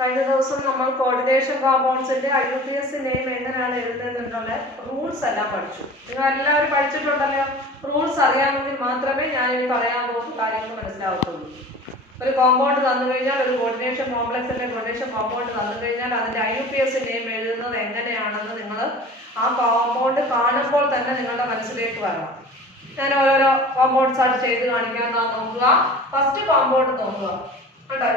കഴിഞ്ഞ ദിവസം നമ്മൾ കോർഡിനേഷൻ കോമ്പൗണ്ട്സിന്റെ IUPAC നെയിം എങ്ങനെയാണ് എഴുതുന്നതെന്നുള്ള റൂൾസ് എല്ലാം പഠിച്ചു. നിങ്ങൾ എല്ലാവരും പഠിച്ചിട്ടുണ്ടല്ലോ. റൂൾസ് അറിയാമെങ്കിൽ മാത്രമേ ഞാൻ ഇനി പറയാൻ പോകുന്ന കാര്യങ്ങൾ മനസ്സിലാവത്തുള്ളൂ. ഒരു കോമ്പൗണ്ട് തന്നു കഴിഞ്ഞാൽ, ഒരു കോർഡിനേഷൻ കോംപ്ലക്സിന്റെ കോർഡിനേഷൻ കോമ്പൗണ്ട് തന്നു കഴിഞ്ഞാൽ അതിന്റെ IUPAC നെയിം എഴുതുന്നത് എങ്ങനെയാണെന്ന് നിങ്ങൾ ആ കോമ്പൗണ്ട് കാണുമ്പോൾ തന്നെ നിങ്ങളുടെ മനസ്സിലേക്ക് വരണം. ഞാൻ ഓരോരോ കോമ്പൗണ്ട്സ് ആയിട്ട് ചെയ്ത് കാണിക്കാൻ നോക്കുക. ഫസ്റ്റ് കോമ്പൗണ്ട് നോക്കുക.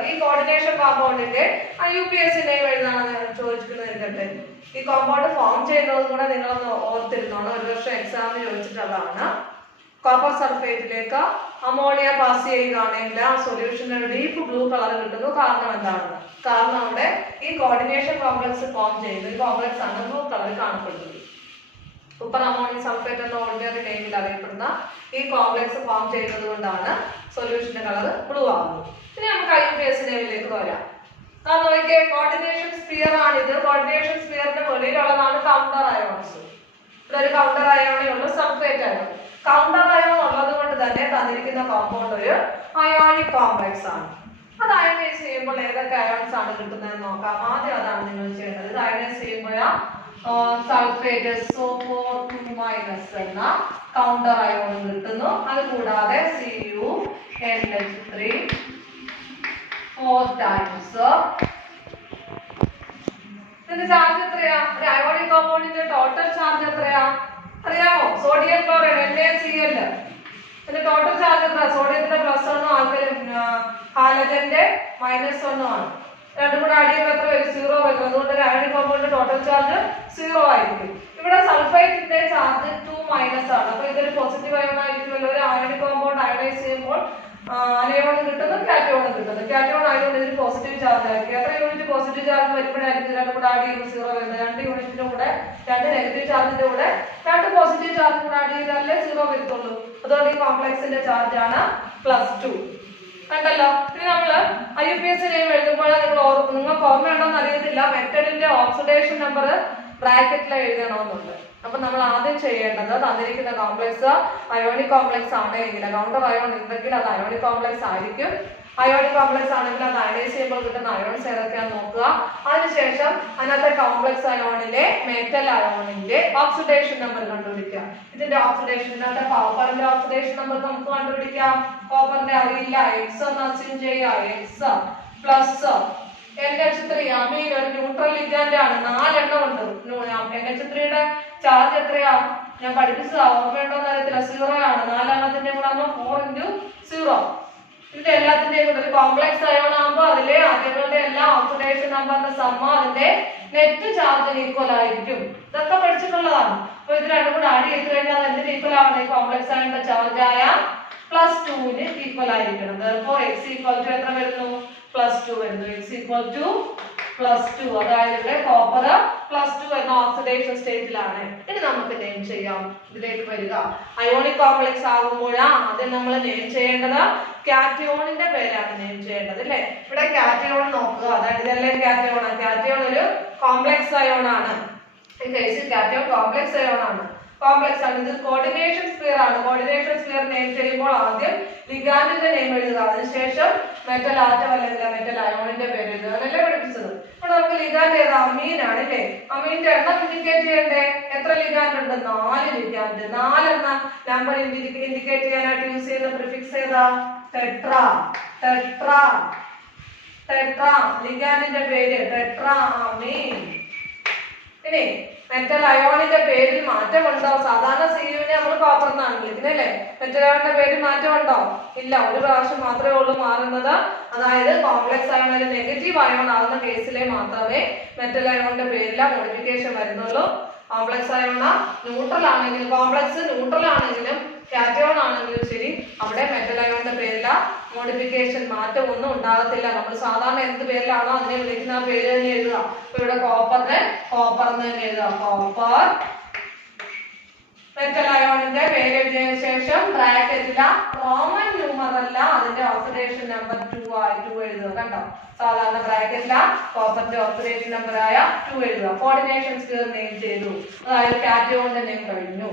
ഈ കോർഡിനേഷൻ കോമ്പൗണ്ടിന്റെ IUPAC നെയിം എഴുതാനാണ് ചോദിച്ചിരിക്കുന്നത്. ഈ കോമ്പൗണ്ട് ഫോം ചെയ്യുന്നത് കൂടെ നിങ്ങളൊന്ന് ഓർത്തിരുന്നോണം. ഒരു വർഷം എക്സാമിന് ചോദിച്ചിട്ടുള്ളതാണ്. കോപ്പർ സൾഫേറ്റിലേക്ക് അമോണിയ പാസ് ചെയ്യുകയാണെങ്കിൽ ആ സൊല്യൂഷന് ഡീപ്പ് ബ്ലൂ കളർ കിട്ടുന്നു. കാരണം എന്താണ്? കാരണം അവിടെ ഈ കോർഡിനേഷൻ കോംപ്ലക്സ് ഫോം ചെയ്യുന്നു. ഈ കോംപ്ലക്സ് ആണ് ബ്ലൂ കളറിൽ കാണപ്പെടുന്നത്. സൂപ്പർ അമോണിയം സൾഫേറ്റ് എന്ന ഓർഡിനറി നെയിമിൽ അറിയപ്പെടുന്ന ഈ കോംപ്ലക്സ് ഫോം ചെയ്യുന്നത് കൊണ്ടാണ് സൊല്യൂഷന്റെ കളർ ബ്ലൂ ആകുന്നത്. ഇനി നമുക്ക് IUPAC നെയിമിലേക്ക് വരാം. നോക്കിയേ, കോർഡിനേഷൻ സ്ഫിയർ ആണിത്. കോർഡിനേഷൻ സ്ഫിയറിന്റെ വെളിയിലുള്ളതാണ് കൗണ്ടർ അയോൺസ്. ഇവിടെ ഒരു കൗണ്ടർ അയോണേ ഉള്ളൂ, സൾഫേറ്റ് അയോൺ. കൗണ്ടർ അയോൺ ഉള്ളത് കൊണ്ട് തന്നെ തന്നിരിക്കുന്ന കോമ്പൗണ്ട് ഒരു അയോണിക് കോംപ്ലക്സ് ആണ്. അത് അയണൈസ് ചെയ്യുമ്പോൾ ഏതൊക്കെ അയോൺസ് ആണ് കിട്ടുന്നതെന്ന് നോക്കാം. ആദ്യം അതാണ് നിങ്ങൾ ചെയ്യേണ്ടത്. ഇത് അയണൈസ് ചെയ്യുമ്പോൾ സൾഫേറ്റ് SO4 എന്ന കൗണ്ടർ അയോൺ കിട്ടുന്നു. അതുകൂടാതെ CuNH3 4 ടൈംസ്. ഇതിന്റെ ചാർജ് എത്രയാ? ഒരു അയോണിക് കോമ്പൗണ്ടിന്റെ ടോട്ടൽ ചാർജ് എത്രയാ അറിയാമോ? Sodium chloride NaCl. ഇതിന്റെ ടോട്ടൽ ചാർജ് എത്ര? സോഡിയത്തിന്റെ +1, ഹാലജന്റെ -1 ആണ്. രണ്ടും കൂടെ ആഡ് ചെയ്യുമ്പോൾ എത്ര വരും? 0 വരും. അതുകൊണ്ട് ഒരു അയോണിക് കോമ്പൗണ്ടിന്റെ ടോട്ടൽ ചാർജ് 0 ആയിരിക്കും. ഇവിടെ സൾഫൈറ്റിന്റെ ചാർജ് 2- ആണ്. അപ്പൊ ഇതൊരു പോസിറ്റീവ് അയോൺ ആയിരിക്കുമല്ലോ. ഒരു അയോണിക് കോമ്പൗണ്ട് അയണൈസ് ചെയ്യുമ്പോൾ അനയോൺ കിട്ടുന്നു, കാറ്റയോൺ കിട്ടുന്നു. കാറ്റയോൺ ആയതുകൊണ്ട് ഇതിന് പോസിറ്റീവ് ചാർജ് ആയിരിക്കും. എത്ര യൂണിറ്റ് പോസിറ്റീവ് ചാർജ് വരുമ്പോഴായിരിക്കും രണ്ടും കൂടെ ആഡ് ചെയ്യുമ്പോൾ 0 വരുന്നത്? 2 യൂണിറ്റിന്റെ കൂടെ 2 നെഗറ്റീവ് ചാർജിന്റെ കൂടെ 2 പോസിറ്റീവ് ചാർജ് കൂടെ ആഡ് ചെയ്താലേ 0 വരത്തുള്ളൂ. അതുകൊണ്ട് ഈ കോംപ്ലക്സിന്റെ ചാർജ് ആണ് +2. കണ്ടല്ലോ. ഇനി നമ്മള് IUPAC നെയിം എഴുതുമ്പോൾ നിങ്ങൾക്ക് ഓർമ്മയുണ്ടോന്ന് അറിയത്തില്ല. മെറ്റലിന്റെ ഓക്സിഡേഷൻ നമ്പർ ബ്രാക്കറ്റിൽ എഴുതണമെന്നുണ്ട്. അപ്പൊ നമ്മൾ ആദ്യം ചെയ്യേണ്ടത് തന്നിരിക്കുന്ന കോംപ്ലക്സ് അയോണിക് കോംപ്ലക്സ് ആണെങ്കിൽ, കൗണ്ടർ അയോൺ ഉണ്ടെങ്കിൽ അത് അയോണിക് കോംപ്ലക്സ് ആയിരിക്കും. അയോണിക് കോംപ്ലക്സ് ആണെങ്കിൽ അത് അയണൈസ് ചെയ്യുമ്പോൾ കിട്ടുന്ന അയോൺസ് ഏതൊക്കെയാന്ന് നോക്കുക. അതിനുശേഷം അതിനകത്തെ കോംപ്ലക്സ് അയോണിലെ മെറ്റൽ അയോണിന്റെ ഓക്സിഡേഷൻ നമ്പർ കണ്ടുപിടിക്കുക. ഇതിന്റെ ഓക്സിഡേഷനകത്തെ കോപ്പറിന്റെ ഓക്സിഡേഷൻ നമ്പർ നമുക്ക് കണ്ടുപിടിക്കാം. കോപ്പറിന്റെ അറിയില്ല, X എന്ന് അസ്യൂം ചെയ്യുക. X പ്ലസ് NH3 അമീൻ ഒരു ന്യൂട്രൽ ലിഗാൻഡ് ആണ്. 4 എണ്ണം ഉണ്ട്. NH3യുടെ ചാർജ് എത്രയാ? ഞാൻ പഠിപ്പിച്ചതാ, ഓർമ്മയുണ്ടോന്ന് അറിയത്തില്ല. 0 ആണ്. 4 എണ്ണത്തിന്റെ കൂടെ 4 × 0. ഇതിന്റെ എല്ലാത്തിന്റെയും കൂടെ ഒരു കോംപ്ലക്സ് അയോൺ ആകുമ്പോൾ അതിലെ അറ്റങ്ങളുടെ എല്ലാ ഓക്സിഡേഷൻ നമ്പറിന്റെ സമ്മ അതിന്റെ നെറ്റ് ചാർജിന് ഈക്വൽ ആയിരിക്കും. ഇതൊക്കെ പഠിച്ചിട്ടുള്ളതാണ്. അപ്പൊ ഇത് രണ്ടും കൂടെ ആഡ് ചെയ്ത് കഴിഞ്ഞാൽ അത് എന്തിന് ഈക്വൽ ആവണം? ഈ കോംപ്ലക്സ് അയോണിന്റെ ചാർജ് ആയ +2 ഈക്വൽ ആയിരിക്കണം. അപ്പോൾ X എത്ര വരുന്നു? +2 വരുന്നു. X +2. അതായത് ഇവിടെ കോപ്പർ +2 എന്ന ഓക്സിഡേഷൻ സ്റ്റേറ്റിലാണ്. ഇനി നമുക്ക് നെയിം ചെയ്യാം. ഇതിലേക്ക് വരിക. അയോണിക് കോംപ്ലക്സ് ആകുമ്പോഴാ ആദ്യം നമ്മൾ നെയിം ചെയ്യേണ്ടത് കാറ്റയോണിന്റെ പേരാണ് നെയിം ചെയ്യേണ്ടത് അല്ലേ? ഇവിടെ കാറ്റയോൺ നോക്കുക. അതായത് ഇതെല്ലാം കാറ്റയോൺ ആണ്. കാറ്റയോൺ ഒരു കോംപ്ലക്സ് അയോൺ ആണ്. ഈ കേസിൽ കാറ്റയോൺ കോംപ്ലക്സ് അയോൺ ആണ്. കോംപ്ലക്സ് ആണ്. ഇത് കോർഡിനേഷൻ സ്ഫിയർ ആണ്. കോർഡിനേഷൻ സ്ഫിയർ നെയിം ചെയ്യുമ്പോൾ ആദ്യം ലിഗാൻഡിന്റെ നെയിം എഴുതുക. അതിനുശേഷം മെറ്റൽ ആറ്റം അല്ലെങ്കിൽ മെറ്റൽ അയോണിന്റെ പേര് എഴുതുക. അതല്ലേ പഠിപ്പിച്ചത്. അപ്പോൾ നമുക്ക് ലിഗാൻഡ് ഏതാ? അമീൻ ആണ് അല്ലേ? അമീന്റെ എണ്ണം ഇൻഡിക്കേറ്റ് ചെയ്യണ്ടേ? എത്ര ലിഗാൻഡ് ഉണ്ട്? 4 ലിഗാൻഡ്. 4 എന്ന നമ്പർ ഇൻഡിക്കേറ്റ് ചെയ്യാനായിട്ട് യൂസ് ചെയ്യുന്ന പ്രിഫിക്സ് ഏതാ? ടെട്രാ. ലിഗാൻഡിന്റെ പേര് ടെട്രാ അമീൻ. ഇനി മെറ്റൽ അയോണിന്റെ പേരിൽ മാറ്റമുണ്ടോ? സാധാരണ Cuനെ നമ്മൾ കോപ്പർ എന്നാണ് വിളിക്കുന്നത് അല്ലേ? മെറ്റൽ അയോണിന്റെ പേരിൽ മാറ്റമുണ്ടോ? ഇല്ല. ഒരു പ്രാവശ്യം മാത്രമേ ഉള്ളൂ മാറുന്നത്. അതായത് കോംപ്ലക്സ് അയോൺ ഒരു നെഗറ്റീവ് അയോൺ ആകുന്ന കേസിലെ മാത്രമേ മെറ്റൽ അയോണിന്റെ പേരിൽ മോഡിഫിക്കേഷൻ വരുന്നുള്ളൂ. കോംപ്ലക്സ് അയോൺ ന്യൂട്രൽ ആണെങ്കിലും, കോംപ്ലക്സ് ന്യൂട്രൽ ആണെങ്കിലും കാറ്റയോൺ ആണെങ്കിലും ശരി, അവിടെ മെറ്റൽ അയോണിന്റെ പേരില മോഡിഫിക്കേഷൻ മാറ്റം ഒന്നും ഉണ്ടാകത്തില്ല. നമ്മൾ സാധാരണ എന്ത് പേരിലാണോ അതിനെ വിളിക്കുന്ന ആ പേര് തന്നെ എഴുതുക. അപ്പൊ ഇവിടെ കോപ്പറിന് കോപ്പർ എന്ന് തന്നെ എഴുതുക. കോപ്പർ. മെറ്റൽ അയോണിന്റെ പേര് എഴുതിയതിനു ശേഷം ബ്രാക്കറ്റില റോമൻ ന്യൂമറല്ല അതിന്റെ ഓക്സിഡേഷൻ നമ്പർ 2 എഴുതുക. കണ്ടോ? സാധാരണ ബ്രാക്കറ്റില കോപ്പറിന്റെ ഓക്സിഡേഷൻ നമ്പർ ആയ 2 എഴുതുക. കോർഡിനേഷൻ സ്ഫിയർ നെയിം ചെയ്തു. അതായത് കാറ്റയോണിന്റെ നെയിം കഴിഞ്ഞു.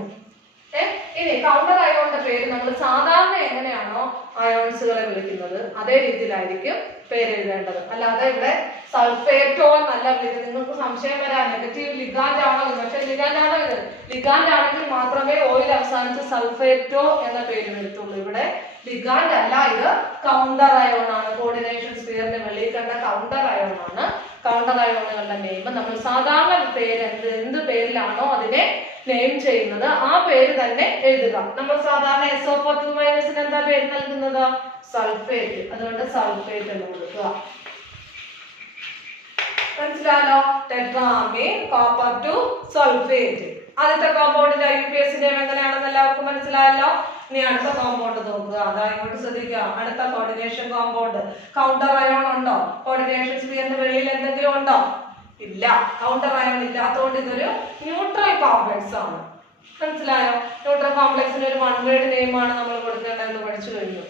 ഇനി കൗണ്ടർ അയോണിന്റെ പേര് നമ്മൾ സാധാരണ എങ്ങനെയാണോ അയോൺസുകളെ വിളിക്കുന്നത് അതേ രീതിയിലായിരിക്കും പേര് എഴുതേണ്ടത്. അല്ലാതെ ഇവിടെ സൾഫേറ്റോ എന്നല്ല വിളിക്കുന്നത്. നിങ്ങൾക്ക് സംശയം വരാം നെഗറ്റീവ് ലിഗാൻഡ് ആണോ ഇത്, പക്ഷെ ലിഗാൻഡ് ആണോ ഇത്? ലിഗാൻഡ് ആണെങ്കിൽ മാത്രമേ ഓയിൽ അവസാനിച്ച് സൾഫേറ്റോ എന്ന പേര് വരത്തുള്ളൂ. ഇവിടെ ലിഗാൻഡ് അല്ല, ഇത് കൗണ്ടർ അയോൺ ആണ്. കോർഡിനേഷൻ സ്ഫിയറിന്റെ വെളിയിൽ കണ്ട കൗണ്ടർ അയോൺ ആണ്. കൗണ്ടർ അയോണുകളുടെ നെയിം നമ്മൾ സാധാരണ പേര് എന്ത് പേരിലാണോ അതിനെ നെയിം ചെയ്യുന്നത് ആ പേര് തന്നെ എഴുതുക. നമ്മൾ സാധാരണ SO4 എന്താ പേര് നൽകുന്നത്? സൾഫേറ്റ്. അതുകൊണ്ട് സൾഫേറ്റ് എന്ന് കൊടുക്കുക. മനസ്സിലായല്ലോ? Tetramine copper to sulphate. ആദ്യത്തെ കോമ്പൗണ്ടിന്റെ IUPAC നെയിം എങ്ങനെയാണെന്ന് എല്ലാവർക്കും മനസ്സിലായല്ലോ. ഇനി അടുത്ത കോമ്പൗണ്ട് നോക്കുക. അതാ ഇങ്ങോട്ട് ശ്രദ്ധിക്കുക. അടുത്ത കോർഡിനേഷൻ കോമ്പൗണ്ട്. കൗണ്ടർ അയോൺ ഉണ്ടോ? കോർഡിനേഷൻ സ്ഫിയറിന്റെ വെളിയിൽ എന്തെങ്കിലും ഉണ്ടോ? ഇല്ല. കൗണ്ടർ അയോൺ ഇല്ലാത്തതുകൊണ്ട് ഇതൊരു ന്യൂട്രൽ കോംപ്ലക്സ് ആണ്. മനസ്സിലായോ? ന്യൂട്രൽ കോംപ്ലക്സിന് ഒരു വൺ വേർഡ് നെയിം ആണ് നമ്മൾ കൊടുക്കേണ്ടതെന്ന് പഠിച്ചു കഴിഞ്ഞു.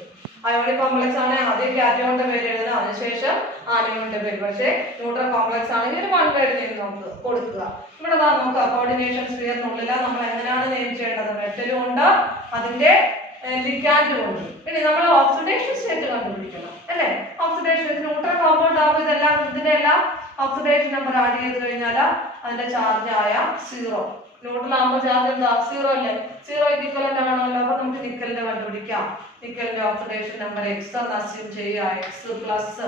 അയോണിക് കോംപ്ലക്സ് ആണ് ആദ്യം കാറ്റയോണിന്റെ പേര് എഴുതുക, അതിനുശേഷം ആനയോണിന്റെ പേര്. പക്ഷേ ന്യൂട്രൽ കോംപ്ലക്സ് ആണെങ്കിൽ ഒരു വൺ വേർഡ് നെയിം നമുക്ക് കൊടുക്കുക. ഇവിടെ നോക്കുക, കോർഡിനേഷൻ സ്ഫിയറിനുള്ളിൽ നമ്മൾ എങ്ങനെയാണ് നെയിം ചെയ്യേണ്ടത്? മെറ്റലും ഉണ്ട്, അതിന്റെ ലിഗാൻഡും ഉണ്ട്. ഇനി നമ്മൾ ഓക്സിഡേഷൻ സ്റ്റേറ്റ് കണ്ടുപിടിക്കണം അല്ലെ? ഓക്സിഡേഷൻ ന്യൂട്രൽ കോമ്പൗണ്ട് ആകുമ്പോൾ ഇതെല്ലാം ഇതിന്റെ എല്ലാം ഓക്സിഡേഷൻ നമ്പർ ആഡ് ചെയ്ത് കഴിഞ്ഞാൽ അതിന്റെ ചാർജ് ആയ 0. ന്യൂട്രൽ ആകുമ്പോൾ ചാർജ് എന്താ? 0 അല്ലേ? 0 ഇക്വലന്റ് ആണല്ലോ. അപ്പൊ നമുക്ക് നിക്കലിന്റെ കണ്ടുപിടിക്കാം. നിക്കലിന്റെ ഓക്സിഡേഷൻ നമ്പർ X എന്ന് അസ്യൂം ചെയ്യുക. X പ്ലസ്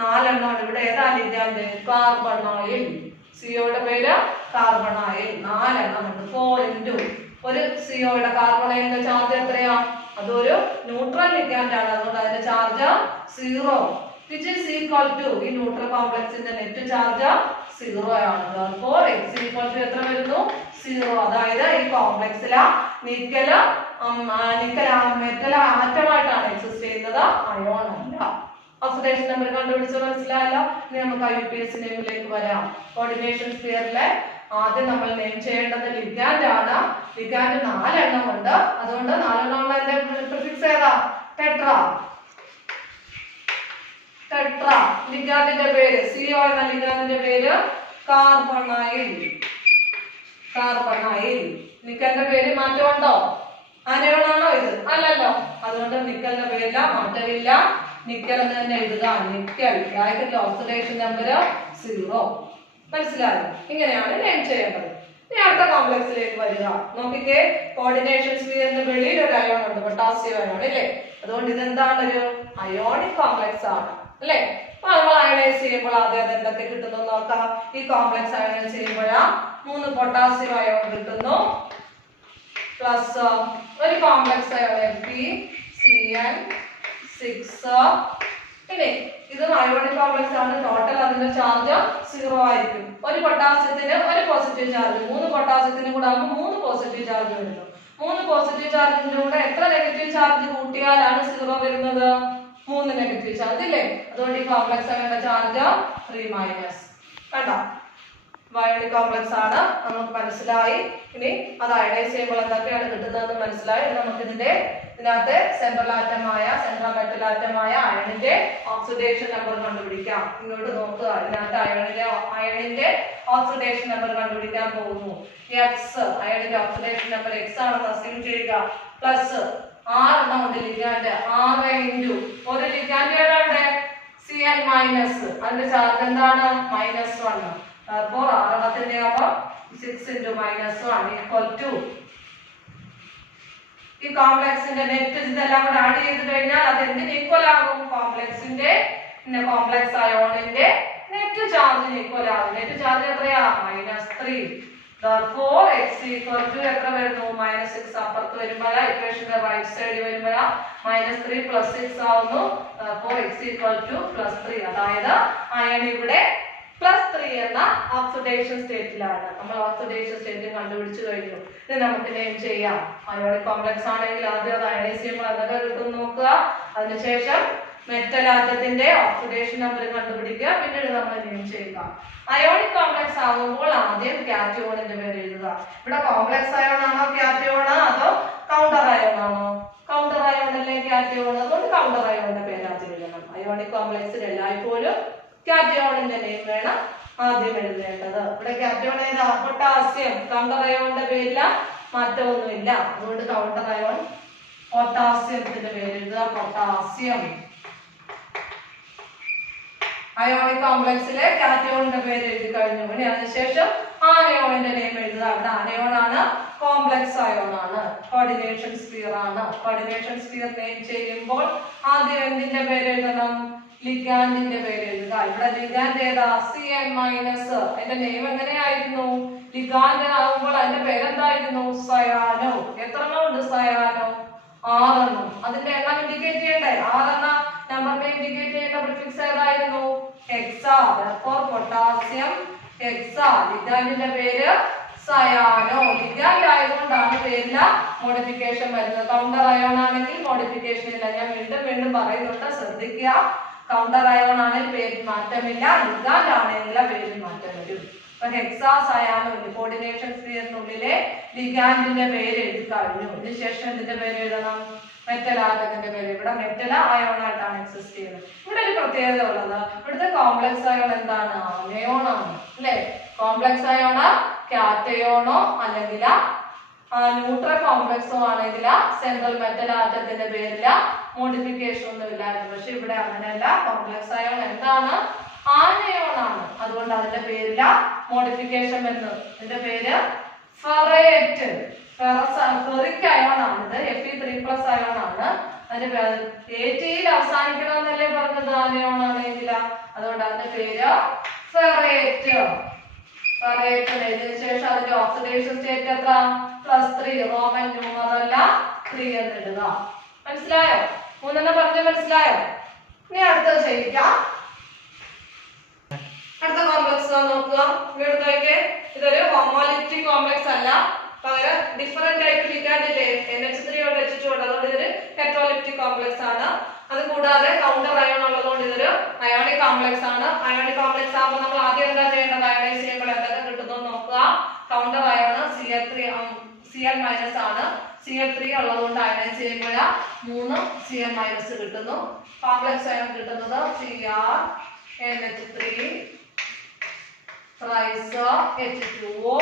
4 എണ്ണം. ഇവിടെ ഏതാ ലിഗാൻഡ്? കാർബണോയിൽ. സിഒയുടെ പേര് കാർബണോയിൽ. 4 എണ്ണം ഉണ്ട്. 4 ഇൻറ്റു ഒരു സിഒയുടെ കാർബണോയിലിന്റെ ചാർജ് എത്രയാ? അതൊരു ന്യൂട്രൽ ലിഗാൻഡ് ആണ്. അതുകൊണ്ട് അതിന്റെ charge 0, which is equal to ഈ ന്യൂട്രൽ കോംപ്ലക്സിന്റെ നെറ്റ് ചാർജ് 0 ആണ്. Therefore X equal to എത്ര വരുന്നു? 0. അതായത് ഈ കോംപ്ലക്സിലെ നിക്കൽ മെറ്റൽ ആറ്റമായിട്ടാണ് എക്സിസ്റ്റ് ചെയ്യുന്നത്, അയോൺ അല്ല. ഓക്സിഡേഷൻ നമ്പർ കണ്ടുപിടിച്ച് മനസ്സിലായല്ലോ. ഇനി നമുക്ക് IUPAC നെയിമിലേക്ക് വരാം. കോർഡിനേഷൻ സ്ഫിയറിലെ ആദ്യം നമ്മൾ നെയിം ചെയ്യേണ്ടത് ലിഗാൻഡ് ആണ്. ലിഗാൻഡ് 4 എണ്ണം ഉണ്ട്. അതുകൊണ്ട് 4 എണ്ണം പ്രിഫിക്സ് ഏതാ? ടെട്രാ. ടെട്രാ. ലിഗാൻഡിന്റെ പേര് CO എന്ന ലിഗാൻഡിന്റെ പേര് കാർബണൈൽ. കാർബണൈൽ. നിക്കലിന്റെ പേര് മാറ്റമുണ്ടോ? അനയോണാണോ ഇത്? അല്ലല്ലോ. അതുകൊണ്ട് നിക്കലിന്റെ പേരില്ല, മാറ്റമില്ല. നിക്കൽ എന്ന് തന്നെ എഴുതുക. നിക്കൽ ബ്രാക്കറ്റിൽ ഓക്സിഡേഷൻ നമ്പർ 0. മനസ്സിലായോ? ഇങ്ങനെയാണ് നെയിം ചെയ്യേണ്ടത്. ഇനി അടുത്ത കോംപ്ലക്സിലേക്ക് വരിക. നോക്കിക്കേ, കോർഡിനേഷൻ സ്ഫിയറിന്റെ വെളിയിൽ ഒരു അയോൺ ഉണ്ട്, പൊട്ടാസ്യം അയോൺ അല്ലേ? അതുകൊണ്ട് ഇതെന്താണ്? ഒരു അയോണിക് കോംപ്ലക്സ് ആണ് അല്ലേ? അപ്പൊ നമ്മൾ അയണൈസ് ചെയ്യുമ്പോൾ ആദ്യം എന്തൊക്കെ കിട്ടുന്നു നോക്കാം. ഈ കോംപ്ലക്സ് അയണൈസ് ചെയ്യുമ്പോഴാ 3 പൊട്ടാസ്യം അയോൺ കിട്ടുന്നു, പ്ലസ് ഒരു കോംപ്ലക്സ് അയോൺ FeCN6. ഇനി ഇത് അയോണിക് കോംപ്ലക്സ് ആണ്. ടോട്ടൽ അതിന്റെ ചാർജ് 0 ആയിരിക്കും. ഒരു പൊട്ടാസ്യത്തിന് ഒരു പോസിറ്റീവ് ചാർജ്, 3 പൊട്ടാസ്യത്തിന് കൂടെ ആകുമ്പോൾ 3 പോസിറ്റീവ് ചാർജ് വരുന്നു. 3 പോസിറ്റീവ് ചാർജിന്റെ കൂടെ എത്ര നെഗറ്റീവ് ചാർജ് കൂട്ടിയാലാണ് 0 വരുന്നത്? 3 നെഗറ്റീവ് ചാർജ് ഇല്ലേ? അതുകൊണ്ട് ഈ കോംപ്ലക്സ് അയോണിന്റെ ചാർജ് 3-. കണ്ടോ? അയോണിക് കോംപ്ലക്സ് ആണ്, നമുക്ക് മനസ്സിലായി. ഇനി അത് അയണൈസ് ചെയ്യുമ്പോൾ എന്തൊക്കെയാണ് കിട്ടുന്നതെന്ന് മനസ്സിലായി. നമുക്ക് ഇതിനകത്തെ സെൻട്രൽ മെറ്റൽ ആറ്റമായ അയണിന്റെ ഓക്സിഡേഷൻ നമ്പർ കണ്ടുപിടിക്കാം. ഇങ്ങോട്ട് നോക്കുക. ഇതിനകത്ത് അയണിന്റെ ഓക്സിഡേഷൻ നമ്പർ കണ്ടുപിടിക്കാൻ പോകുന്നു. X. അയണിന്റെ ഓക്സിഡേഷൻ നമ്പർ X ആണെന്ന് അസ്യൂം ചെയ്യുക. പ്ലസ് 6 എണ്ണം ഉണ്ട് ലിഗാൻഡ്. 6 ഇൻറ്റു ഒരു ലിഗാൻഡ് ഏതാണ്ട് Cn-. അതിന്റെ ചാർജ് എന്താണ്? -1. അപ്പോൾ 6 എണ്ണത്തിന്റെ ആവുമ്പോൾ 6 × -1 ഈക്വൽ ടു ഈ കോംപ്ലക്സിന്റെ നെറ്റ് ഇതെല്ലാം കൂടെ ആഡ് ചെയ്ത് കഴിഞ്ഞാൽ അത് എന്തിന് ഈക്വൽ ആകും? കോംപ്ലക്സിന്റെ കോംപ്ലക്സ് അയോണിന്റെ നെറ്റ് ചാർജിന് ഈക്വൽ ആകും. നെറ്റ് ചാർജ് എത്രയാ? -3. Therefore X equal to എത്ര വരുന്നു? -6. അപ്പുറത്ത് വരുമ്പോഴാ ഇക്വേഷന്റെ റൈറ്റ് സൈഡിൽ വരുമ്പോഴാ -3 + 6 ആവുന്നു. Therefore X equal to +3. അതായത് അയൺ ഇവിടെ +3 എന്ന ഓക്സിഡേഷൻ സ്റ്റേറ്റിലാണ്. നമ്മൾ ഓക്സിഡേഷൻ സ്റ്റേറ്റ് കണ്ടുപിടിച്ചു കഴിഞ്ഞു. ഇത് നമുക്ക് നെയിം ചെയ്യാം. അയോണിക് കോംപ്ലക്സ് ആണെങ്കിൽ ആദ്യം അത് അയണൈസ് ചെയ്യുമ്പോൾ എന്തൊക്കെ കിട്ടും നോക്കുക. അതിനുശേഷം മെറ്റൽ ആറ്റത്തിന്റെ ഓക്സിഡേഷൻ നമ്പർ കണ്ടുപിടിക്കുക. പിന്നീട് നമ്മൾ നെയിം ചെയ്യുക. അയോണിക് കോംപ്ലക്സ് ആകുമ്പോൾ ആദ്യം കാറ്റയോണിന്റെ പേര് എഴുതുക. ഇവിടെ കോംപ്ലക്സ് അയോൺ ആണോ കാറ്റയോൺ അതോ കൗണ്ടർ അയോൺ ആണോ? കൗണ്ടർ അയോൺ അല്ലേ കാറ്റയോൺ. അതുകൊണ്ട് കൗണ്ടർ അയോണിന്റെ പേര് ആദ്യം എഴുതണം. അയോണിക് കോംപ്ലക്സിൽ എല്ലായ്പ്പോഴും കാറ്റയോണിന്റെ നെയിം വേണം ആദ്യം എഴുതേണ്ടത്. ഇവിടെ കാറ്റയോൺ ഏതാ? പൊട്ടാസ്യം. കൗണ്ടർ അയോണിന്റെ പേരില മാറ്റമൊന്നുമില്ല. അതുകൊണ്ട് കൗണ്ടർ അയോൺ. പൊട്ടാസ്യത്തിന്റെ പേര് എഴുതുക, പൊട്ടാസ്യം. അയോണിക് കോംപ്ലക്സിലെ കാറ്റയോണിന്റെ പേര് എഴുതി കഴിഞ്ഞു. ഇനി അതിനുശേഷം ആനയോണിന്റെ നെയിം എഴുതുക. അവിടെ ആനയോൺ ആണ്, കോംപ്ലക്സ് അയോൺ ആണ്, കോർഡിനേഷൻ സ്ഫിയർ ആണ്. കോർഡിനേഷൻ സ്ഫിയർ നെയിം ചെയ്യുമ്പോൾ ആദ്യം എന്തിന്റെ പേര് എഴുതണം? ലിഗാൻഡിന്റെ പേര് എഴുതുക. ഇവിടെ ലിഗാൻഡ് ഏതാ? Cn-. അതിന്റെ നെയിം എങ്ങനെയായിരുന്നു? ലിഗാൻഡ് ആകുമ്പോൾ അതിന്റെ പേരെന്തായിരുന്നു? സയാനോ. എത്ര എണ്ണം ഉണ്ട് സയാനോ? 6 എണ്ണം. അതിന്റെ എണ്ണം ഇൻഡിക്കേറ്റ് ചെയ്യണ്ടേ? 6 എണ്ണം നമ്പറിനെ ഇൻഡിക്കേറ്റ് ചെയ്യുന്ന പ്രിഫിക്സ് ഏതായിരുന്നു? ഹെക്സാ. therefore potassium hexa. ലിഗാൻഡിന്റെ പേര് സയാനോ. ലിഗാൻഡ് ആയതുകൊണ്ടാണ് പേരില് മോഡിഫിക്കേഷൻ വരുന്നത്. കൗണ്ടർ അയോൺ ആണെങ്കിൽ മോഡിഫിക്കേഷൻ ഇല്ല. ഞാൻ വീണ്ടും പറയുന്നുണ്ട്, ശ്രദ്ധിക്കുക. കൗണ്ടർ അയോൺ ആണെങ്കിൽ പേരിൽ മാറ്റമില്ല, ലിഗാൻഡ് ആണെങ്കിൽ പേരിൽ മാറ്റം വരും. അപ്പൊ ഹെക്സാ സയാനോ കോർഡിനേഷൻ സ്ഫിയറിനുള്ളിലെ ലിഗാൻഡിന്റെ പേര് എഴുതി കഴിഞ്ഞു. ഇതിനുശേഷം ഇതിന്റെ പേര് എഴുതണം, മെറ്റൽ ആറ്റത്തിന്റെ പേര്. ഇവിടെ മെറ്റൽ അയോൺ ആയിട്ടാണ് എക്സിസ്റ്റ് ചെയ്യുന്നത്. ഇവിടെ ഒരു പ്രത്യേകത ഉള്ളത്, ഇവിടുത്തെ കോംപ്ലക്സ് അയോൺ എന്താണ്? അനയോൺ ആണ് അല്ലെ? കോംപ്ലക്സ് അയോണോ കാറ്റയോണോ അല്ലെങ്കിൽ ന്യൂട്രൽ കോംപ്ലക്സോ ആണെങ്കിൽ സെൻട്രൽ മെറ്റൽ ആറ്റത്തിന്റെ പേരില് മോഡിഫിക്കേഷൻ ഒന്നും ഇല്ലായിരുന്നു. പക്ഷെ ഇവിടെ അങ്ങനെയല്ല. കോംപ്ലക്സ് അയോൺ എന്താണ്? ആനയോൺ ആണ്. അതുകൊണ്ട് അതിന്റെ പേരില മോഡിഫിക്കേഷൻ വരുന്നത്. ഇതിന്റെ പേര് ഫെറേറ്റ്. ഫെറിക് അയോൺ ആണ്. ഇത് Fe3+ അയോൺ ആണ്. അതിന്റെ ATയിൽ അവസാനിക്കണമെന്നല്ലേ പറഞ്ഞത് ആനയോൺ ആണെങ്കിൽ? അതുകൊണ്ട് അതിന്റെ പേര് ഫെറേറ്റ്. ഫെറേറ്റ് എഴുതിയതിനു ശേഷം അതിന്റെ ഓക്സിഡേഷൻ സ്റ്റേറ്റ് എത്ര? +3. റോമൻ ന്യൂമറല്ല 3 എന്നിടുക. മനസ്സിലായോ? 3 പറഞ്ഞ മനസ്സിലായോ? ഇനി അടുത്തത് ചെയ്യിക്കാം. അടുത്ത കോംപ്ലക്സ് നോക്കുക. ഇവിടുത്തെ ഇതൊരു ഹോമോലിപ്റ്റിക് കോംപ്ലക്സ് അല്ല, പകരം ഡിഫറെന്റ് ടൈപ്പ് ലിഗാൻഡ് ഇല്ലേ? NH3 ഉണ്ട്, H2 ഉണ്ട്. അതുകൊണ്ട് ഇതൊരു ഹെറ്ററോലിപ്റ്റിക് കോംപ്ലക്സ് ആണ്. അത് കൂടാതെ കൗണ്ടർ അയോൺ ഉള്ളതുകൊണ്ട് ഇതൊരു അയോണിക് കോംപ്ലക്സ് ആണ്. അയോണിക് കോംപ്ലക്സ് ആകുമ്പോൾ നമ്മൾ ആദ്യം എന്താ ചെയ്യേണ്ടത്? അയണൈസ് ചെയ്യുമ്പോൾ എന്തൊക്കെ കിട്ടുന്നു നോക്കുക. കൗണ്ടർ അയോൺ Cl- ആണ്. Cl3 ഉള്ളതുകൊണ്ട് അയണൈസ് ചെയ്യുമ്പോൾ 3 Cl- കിട്ടുന്നു. കോംപ്ലക്സ് അയോൺ കിട്ടുന്നത് CrNH3 H2O.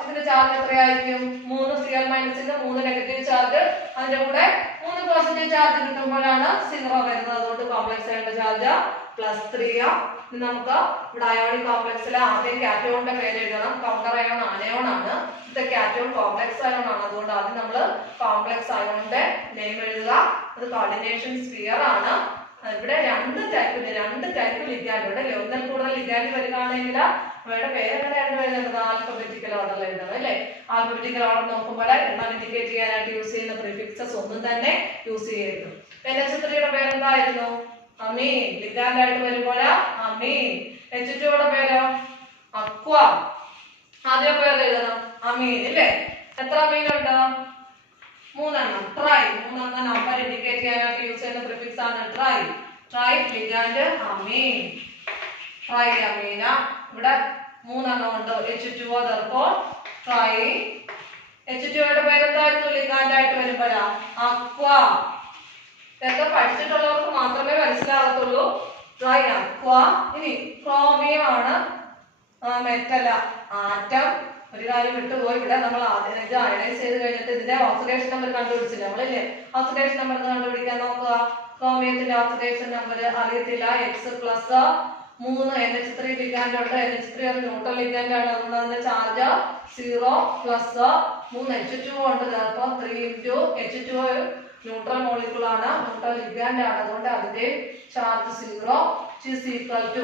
ഇതിന്റെ ചാർജ് എത്രയായിരിക്കും? 3 Cl- 3 നെഗറ്റീവ് ചാർജ്, അതിന്റെ കൂടെ 3 പോസിറ്റീവ് ചാർജ് കിട്ടുമ്പോഴാണ് 0 വരുന്നത്. അതുകൊണ്ട് കോംപ്ലക്സ് അയോണിന്റെ ചാർജ് +3. നമുക്ക് ഇവിടെ അയോണിക് കോംപ്ലക്സിലെ ആദ്യം കാറ്റയോണിന്റെ പേര് എഴുതണം. കൗണ്ടർ അയോൺ ആനയോൺ ആണ്. ഇത് കാറ്റയോൺ കോംപ്ലക്സ് അയോൺ ആണ്. അതുകൊണ്ട് ആദ്യം നമ്മൾ കോംപ്ലക്സ് അയോണിന്റെ നെയിം എഴുതുക. അത് കോർഡിനേഷൻ സ്ഫിയർ ആണ്. ഇവിടെ 2 ടൈപ്പ് ലിഗാൻഡ് ഉണ്ട്. ഒന്നിൽ കൂടുതൽ ലിഗാൻഡ് വരികയാണെങ്കിൽ അവയുടെ പേരെങ്ങനെ എഴുതുന്നത്? ആൽഫബറ്റിക്കൽ ഓർഡറിൽ എഴുതണം അല്ലെ? ആൽഫബറ്റിക്കൽ ഓർഡർ നോക്കുമ്പോൾ എണ്ണം ഇൻഡിക്കേറ്റ് ചെയ്യാനായിട്ട് യൂസ് ചെയ്യുന്ന പ്രിഫിക്സസ് ഒന്നും തന്നെ യൂസ് ചെയ്യരുത്. NH3യുടെ പേരെന്തായിരുന്നു? അമീൻ. ലിഗാൻഡ് ആയിട്ട് വരുമ്പോൾ അമീൻ. H2യുടെ പേരോ? അക്വ. ആദ്യം പേര് എഴുതണം അമീൻ അല്ലേ? എത്ര അമീൻ ഉണ്ട്? 3 എണ്ണം. ട്രൈ. 3 എന്ന നമ്പർ ഇൻഡിക്കേറ്റ് ചെയ്യാനായിട്ട് യൂസ് ചെയ്യുന്ന പ്രിഫിക്സ് ആണ് ട്രൈ. ട്രൈ ലിഗാൻഡ് അമീൻ. ട്രൈ അമീന. ഇവിടെ 3 എണ്ണം ഉണ്ട്. H2O therefore try. H2യുടെ പേരെന്തായിരുന്നു ലിഗാൻഡ് ആയിട്ട് വരുമ്പോഴാ? അക്വ. ഇതൊക്കെ പഠിച്ചിട്ടുള്ളവർക്ക് മാത്രമേ മനസ്സിലാകത്തുള്ളൂ. Triaqua. ഇനി ക്രോമിയം ആണ് മെറ്റൽ ആറ്റം. ഒരു കാര്യം വിട്ടുപോയി. ഇവിടെ നമ്മൾ ആദ്യം ഇത് അയണൈസ് ചെയ്ത് കഴിഞ്ഞിട്ട് ഇതിന്റെ ഓക്സിഡേഷൻ നമ്പർ കണ്ടുപിടിച്ചില്ല നമ്മളില്ലേ? ഓക്സിഡേഷൻ നമ്പർ കണ്ടുപിടിക്കാൻ നോക്കുക. ക്രോമിയത്തിന്റെ ഓക്സിഡേഷൻ നമ്പർ അറിയത്തില്ല. X+3 NH3 ലിഗാൻഡ് ഉണ്ട്. NH3 ഒരു ന്യൂട്രൽ ലിഗാൻഡ് ആണ്. അതുകൊണ്ട് അതിന്റെ ചാർജ് 0 +3 H2O ഉണ്ട്. അപ്പോൾ 3 × H2O ന്യൂട്രൽ മോളിക്യൂൾ ആണ്, ന്യൂട്രൽ ലിഗാൻഡ് ആണ്. അതുകൊണ്ട് അതിന്റെ ചാർജ് 0